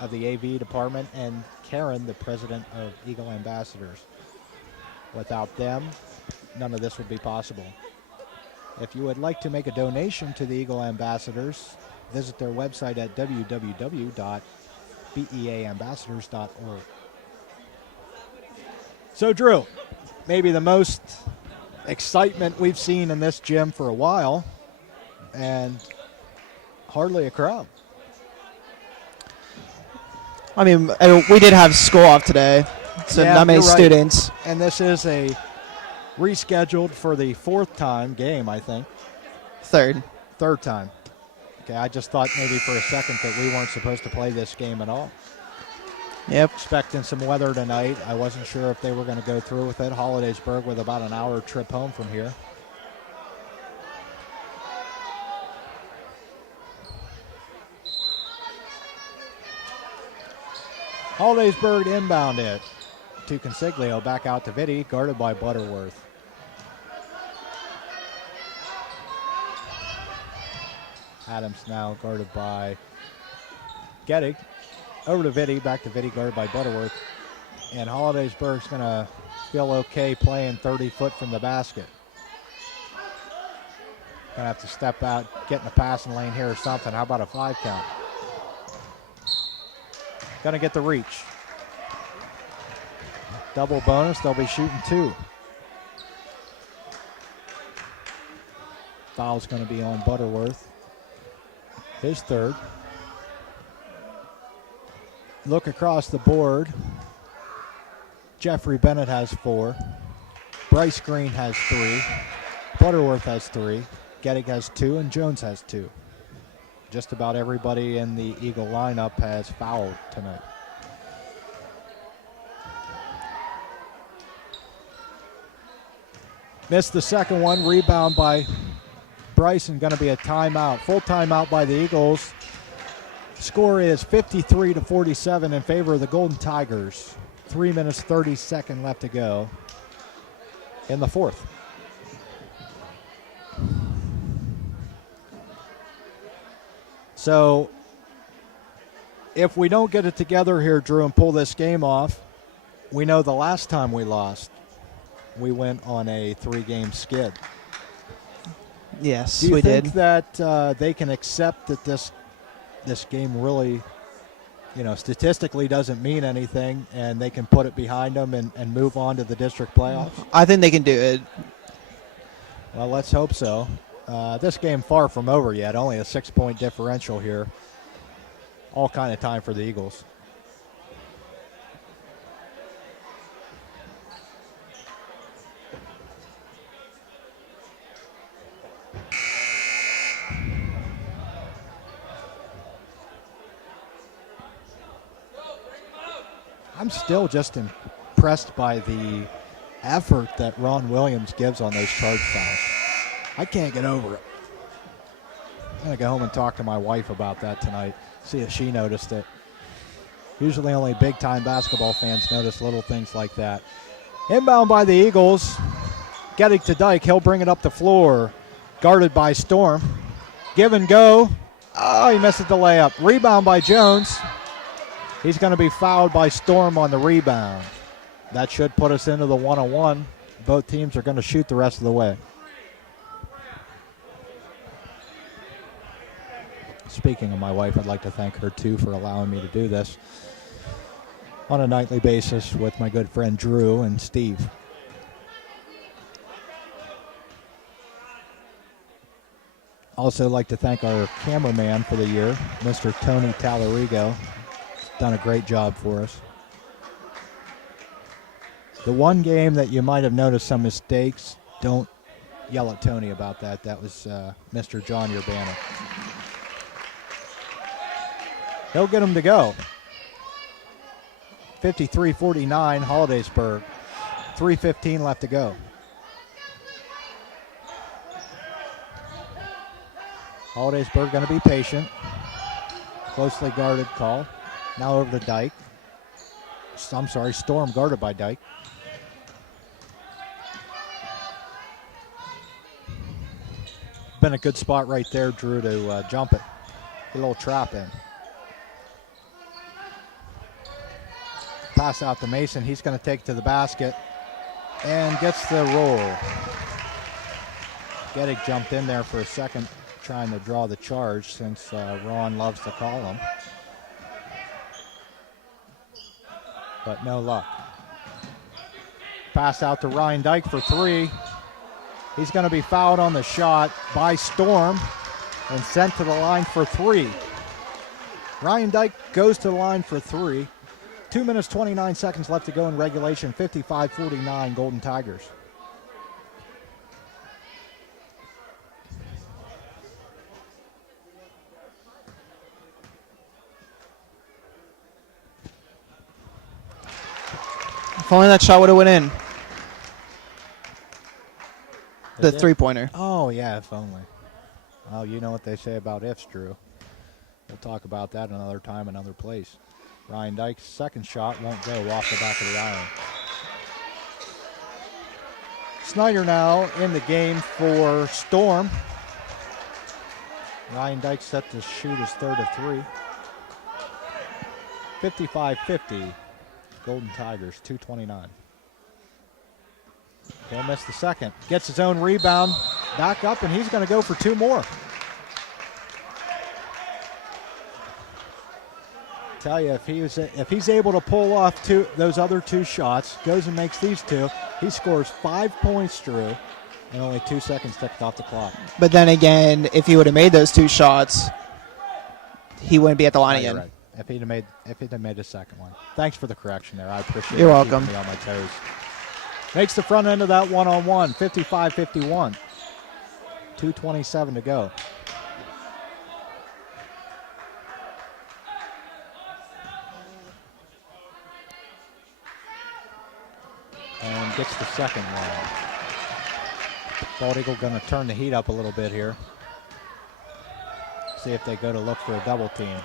of the AV department, and Karen, the president of Eagle Ambassadors. Without them, none of this would be possible. If you would like to make a donation to the Eagle Ambassadors, visit their website at www.beaambassadors.org. So, Drew, maybe the most excitement we've seen in this gym for a while, and hardly a crowd. I mean, we did have school off today, so Yeah, not many you're right. students. And this is a rescheduled for the 4th time game, I think. Third time. Okay, I just thought maybe for a second that we weren't supposed to play this game at all. Yep. Expecting some weather tonight. I wasn't sure if they were going to go through with it. Hollidaysburg with about an hour trip home from here. Hollidaysburg inbound it to Consiglio, back out to Vitti, guarded by Butterworth. Adams now guarded by Gettig. Over to Vitti, back to Vitti, guarded by Butterworth. And Hollidaysburg's going to feel okay playing 30 foot from the basket. Going to have to step out, get in the passing lane here or something. How about a 5 count? Going to get the reach. Double bonus, they'll be shooting 2. Foul's going to be on Butterworth. His third. Look across the board. Jeffrey Bennett has 4. Bryce Green has 3. Butterworth has 3. Gettig has 2, and Jones has 2. Just about everybody in the Eagle lineup has fouled tonight. Missed the second one. Rebound by Bryson. Going to be a timeout. Full timeout by the Eagles. Score is 53-47 in favor of the Golden Tigers. 3 minutes, 30-second left to go in the 4th. So if we don't get it together here, Drew, and pull this game off, We know the last time we lost, we went on a 3-game skid. Yes, Do you we think did. that they can accept that this game really, statistically doesn't mean anything, and they can put it behind them and move on to the district playoffs? I think they can do it. Well, let's hope so. This game far from over yet. Only a 6-point differential here. All kind of time for the Eagles. I'm still just impressed by the effort that Ron Williams gives on those charge fouls. I can't get over it. I'm going to go home and talk to my wife about that tonight, see if she noticed it. Usually only big-time basketball fans notice little things like that. Inbound by the Eagles. Getting to Dyke. He'll bring it up the floor. Guarded by Storm. Give and go. Oh, he misses the layup. Rebound by Jones. He's going to be fouled by Storm on the rebound. That should put us into the 1-on-1. Both teams are going to shoot the rest of the way. Speaking of my wife, I'd like to thank her too for allowing me to do this on a nightly basis with my good friend Drew and Steve. Also like to thank our cameraman for the year, Mr. Tony Tallarigo. Done a great job for us. The one game that you might have noticed some mistakes, don't yell at Tony about that. That was Mr. John Urbana. He'll get him to go. 53-49, Hollidaysburg. 3:15 left to go. Hollidaysburg going to be patient. Closely guarded call. Now over to Dyke. I'm sorry, Storm guarded by Dyke. Been a good spot right there, Drew, to jump it. Get a little trap in. Pass out to Mason. He's going to take it to the basket and gets the roll. Gettig jumped in there for a second, trying to draw the charge since Ron loves to call him. But no luck. Pass out to Ryan Dyke for 3. He's going to be fouled on the shot by Storm and sent to the line for 3. Ryan Dyke goes to the line for 3. 2 minutes, 29 seconds left to go in regulation. 55-49 Golden Tigers. If only that shot would have went in. The It did? three-pointer. Oh, yeah, if only. Well, you know what they say about ifs, Drew. We'll talk about that another time, another place. Ryan Dyke's second shot won't go off the back of the iron. Snyder now in the game for Storm. Ryan Dyke set to shoot his third of 3. 55-50. Golden Tigers, 2:29. He'll miss the second. Gets his own rebound. Back up, and he's going to go for 2 more. Tell you, if he's able to pull off those other 2 shots, goes and makes these 2, he scores 5 points, Drew, and only 2 seconds ticked off the clock. But then again, if he would have made those 2 shots, he wouldn't be at the line You're again. right. If he'd have made a second one. Thanks for the correction there. I appreciate it. You're welcome. Keeping me on my toes. Makes the front end of that one-on-one, 55-51. 2:27 to go. And gets the second one. Bald Eagle going to turn the heat up a little bit here. See if they go to look for a double team.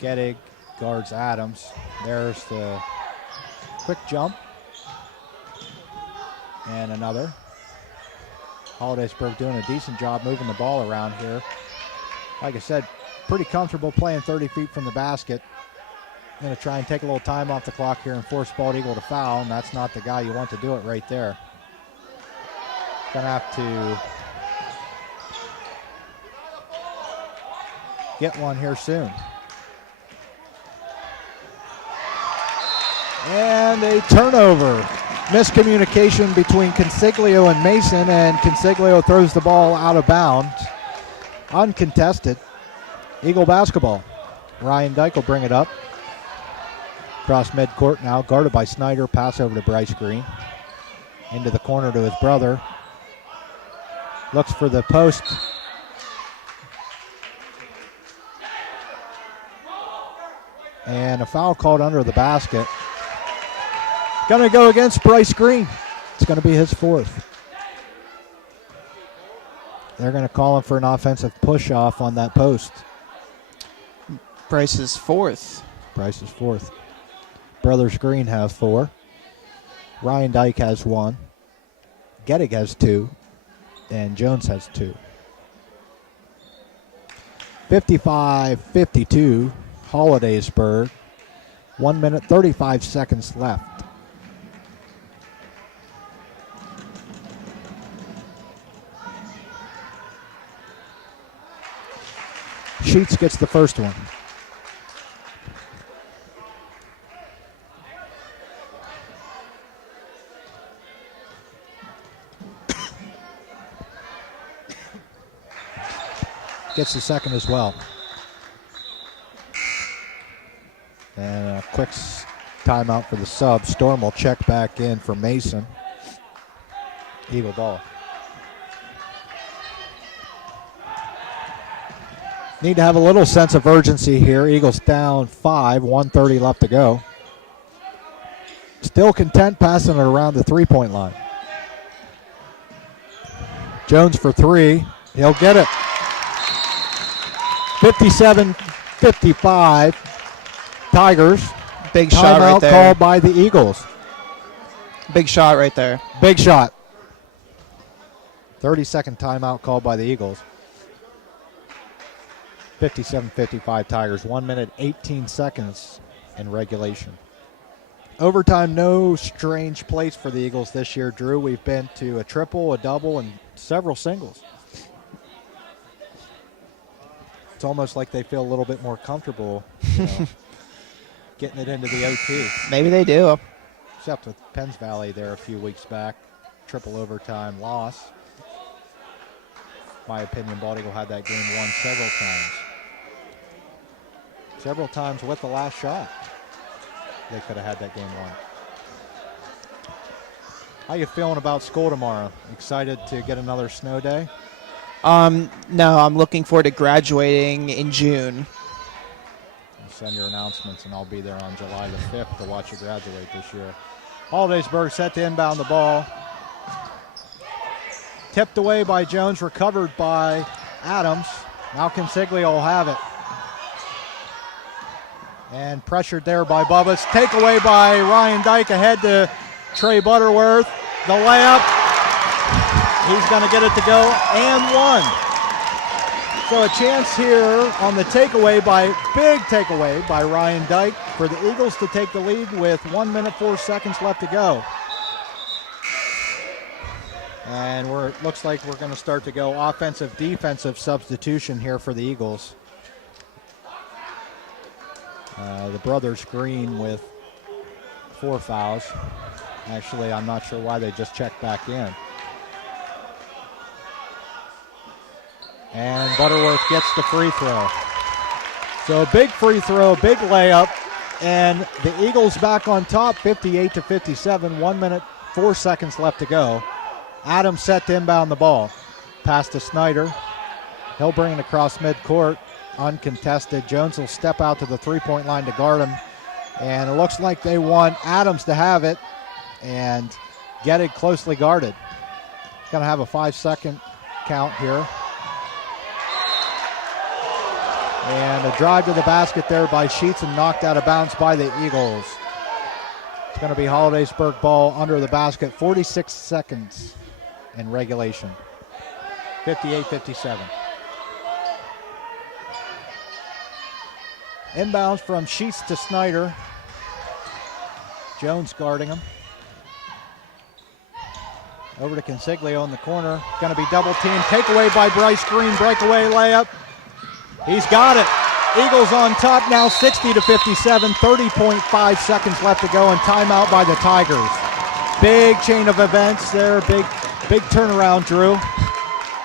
Gettig guards Adams. There's the quick jump. And another. Hollidaysburg doing a decent job moving the ball around here. Like I said, pretty comfortable playing 30 feet from the basket. Going to try and take a little time off the clock here and force bald eagle to foul, and that's not the guy you want to do it right there. Going to have to get one here soon. And a turnover. Miscommunication between Consiglio and Mason, and Consiglio throws the ball out of bounds. Uncontested. Eagle basketball. Ryan Dyke will bring it up. Across midcourt now, guarded by Snyder. Pass over to Bryce Green. Into the corner to his brother. Looks for the post. And a foul called under the basket. Going to go against Bryce Green. It's going to be his fourth. They're going to call him for an offensive push-off on that post. Bryce's fourth. Bryce's fourth. Brothers Green have 4. Ryan Dyke has 1. Gettig has 2. And Jones has 2. 55-52, Hollidaysburg. 1 minute, 35 seconds left. Sheets gets the first one. Gets the second as well. And a quick timeout for the sub. Storm will check back in for Mason. Eagle ball. Need to have a little sense of urgency here. Eagles down 5, 1:30 left to go. Still content passing it around the three-point line. Jones for 3. He'll get it. 57-55. Tigers. Big shot right there. Timeout called by the Eagles. Big shot right there. Big shot. 30-second timeout called by the Eagles. 57-55 Tigers. 1 minute, 18 seconds in regulation. Overtime, no strange place for the Eagles this year, Drew. We've been to a triple, a double, and several singles. It's almost like they feel a little bit more comfortable, getting it into the OT. Maybe they do. Except with Penns Valley there a few weeks back. Triple overtime loss. My opinion, Bald Eagle had that game won several times. Several times with the last shot. They could have had that game won. How you feeling about school tomorrow? Excited to get another snow day? No, I'm looking forward to graduating in June. I'll send your announcements, and I'll be there on July the 5th to watch you graduate this year. Hollidaysburg set to inbound the ball. Tipped away by Jones, recovered by Adams. Now Consiglio will have it. And pressured there by Bubba. Takeaway by Ryan Dyke ahead to Trey Butterworth. The layup. He's going to get it to go and one. So a chance here on the big takeaway by Ryan Dyke for the Eagles to take the lead with 1 minute, 4 seconds left to go. And it looks like we're going to start to go offensive-defensive substitution here for the Eagles. The brothers Green with 4 fouls. Actually, I'm not sure why they just checked back in. And Butterworth gets the free throw. So a big free throw, big layup, and the Eagles back on top, 58-57, 1 minute, 4 seconds left to go. Adams set to inbound the ball. Pass to Snyder. He'll bring it across midcourt, uncontested. Jones will step out to the three-point line to guard him. And it looks like they want Adams to have it and get it closely guarded. Going to have a 5-second count here. And a drive to the basket there by Sheets and knocked out of bounds by the Eagles. It's going to be Hollidaysburg ball under the basket. 46 seconds in regulation. 58-57. Inbounds from Sheets to Snyder. Jones guarding him. Over to Consiglio in the corner. Going to be double teamed. Takeaway by Bryce Green. Breakaway layup. He's got it. Eagles on top now, 60-57. 30.5 seconds left to go, and timeout by the Tigers. Big chain of events there. Big turnaround, Drew.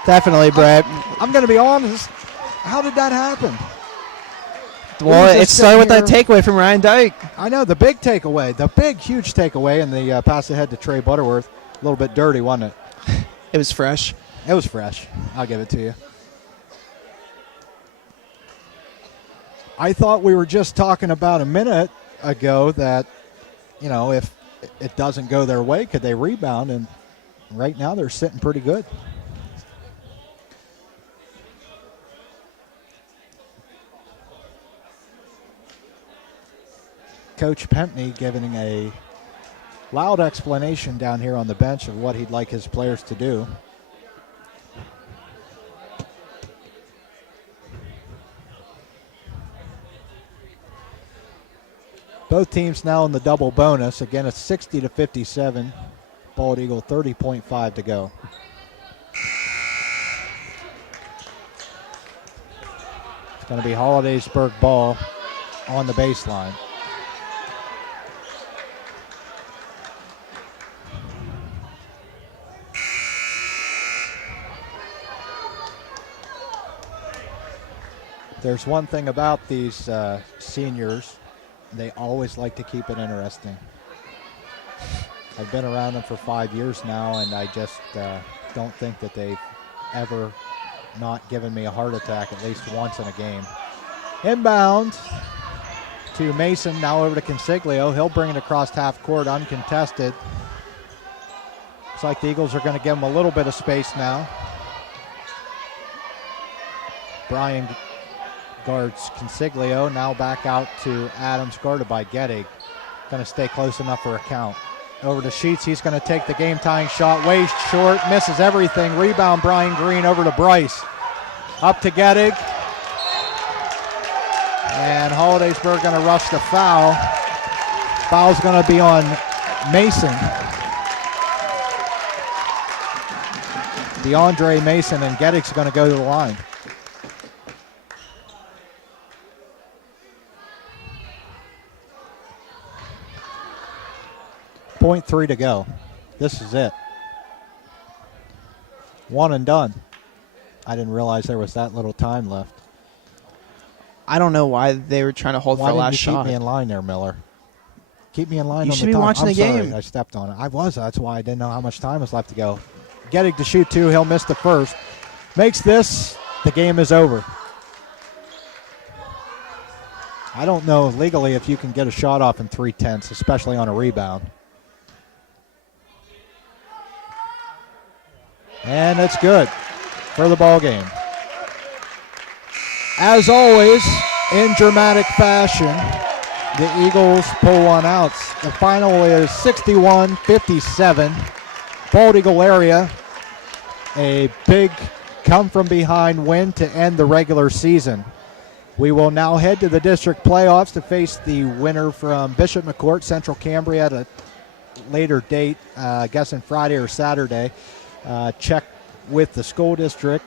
Definitely, Brett. I'm going to be honest. How did that happen? Well, it started with that takeaway from Ryan Dyke. I know, the big takeaway. The big, huge takeaway, and the pass ahead to Trey Butterworth. A little bit dirty, wasn't it? It was fresh. It was fresh. I'll give it to you. I thought we were just talking about a minute ago that, if it doesn't go their way, could they rebound? And right now they're sitting pretty good. Coach Pentney giving a loud explanation down here on the bench of what he'd like his players to do. Both teams now in the double bonus. Again, it's 60-57. Bald Eagle, 30.5 to go. It's going to be Hollidaysburg ball on the baseline. There's one thing about these seniors. They always like to keep it interesting. I've been around them for 5 years now, and I just don't think that they've ever not given me a heart attack at least once in a game. Inbound to Mason, now over to Consiglio. He'll bring it across half court, uncontested. Looks like the Eagles are going to give him a little bit of space now. Brian guards Consiglio, now back out to Adams, guarded by Gettig. Going to stay close enough for a count. Over to Sheets, he's going to take the game-tying shot, way short, misses everything. Rebound, Brian Green, over to Bryce. Up to Gettig. And Hollidaysburg going to rush the foul. Foul's going to be on Mason. DeAndre Mason, and Gettig's going to go to the line. 0.3 to go. This is it. One and done. I didn't realize there was that little time left. I don't know why they were trying to hold for the last shot. Keep me in line there, Miller? Keep me in line. You on should the be time. watching the sorry, game. I stepped on it. I was. That's why I didn't know how much time was left to go. Getting to shoot two. He'll miss the first. Makes this. The game is over. I don't know legally if you can get a shot off in 3/10, especially on a rebound. And it's good for the ball game. As always, in dramatic fashion, the Eagles pull one out. The final is 61-57. Bald Eagle area, a big come-from-behind win to end the regular season. We will now head to the district playoffs to face the winner from Bishop McCourt, Central Cambria, at a later date, guessing Friday or Saturday. Check with the school district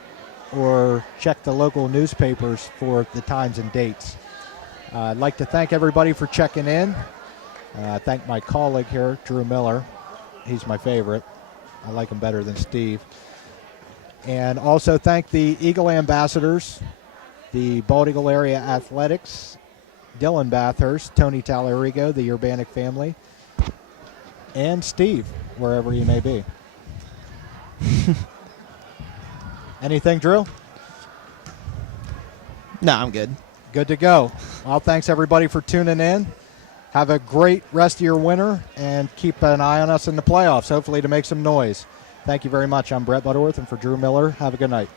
or check the local newspapers for the times and dates. I'd like to thank everybody for checking in. Thank my colleague here, Drew Miller. He's my favorite. I like him better than Steve. And also thank the Eagle Ambassadors, the Bald Eagle Area Athletics, Dylan Bathurst, Tony Talarigo, the Urbanic family, and Steve, wherever you may be. Anything, Drew? No, I'm good. Good to go. Well, thanks everybody for tuning in. Have a great rest of your winter and keep an eye on us in the playoffs, hopefully to make some noise. Thank you very much. I'm Brett Butterworth, and for Drew Miller, have a good night.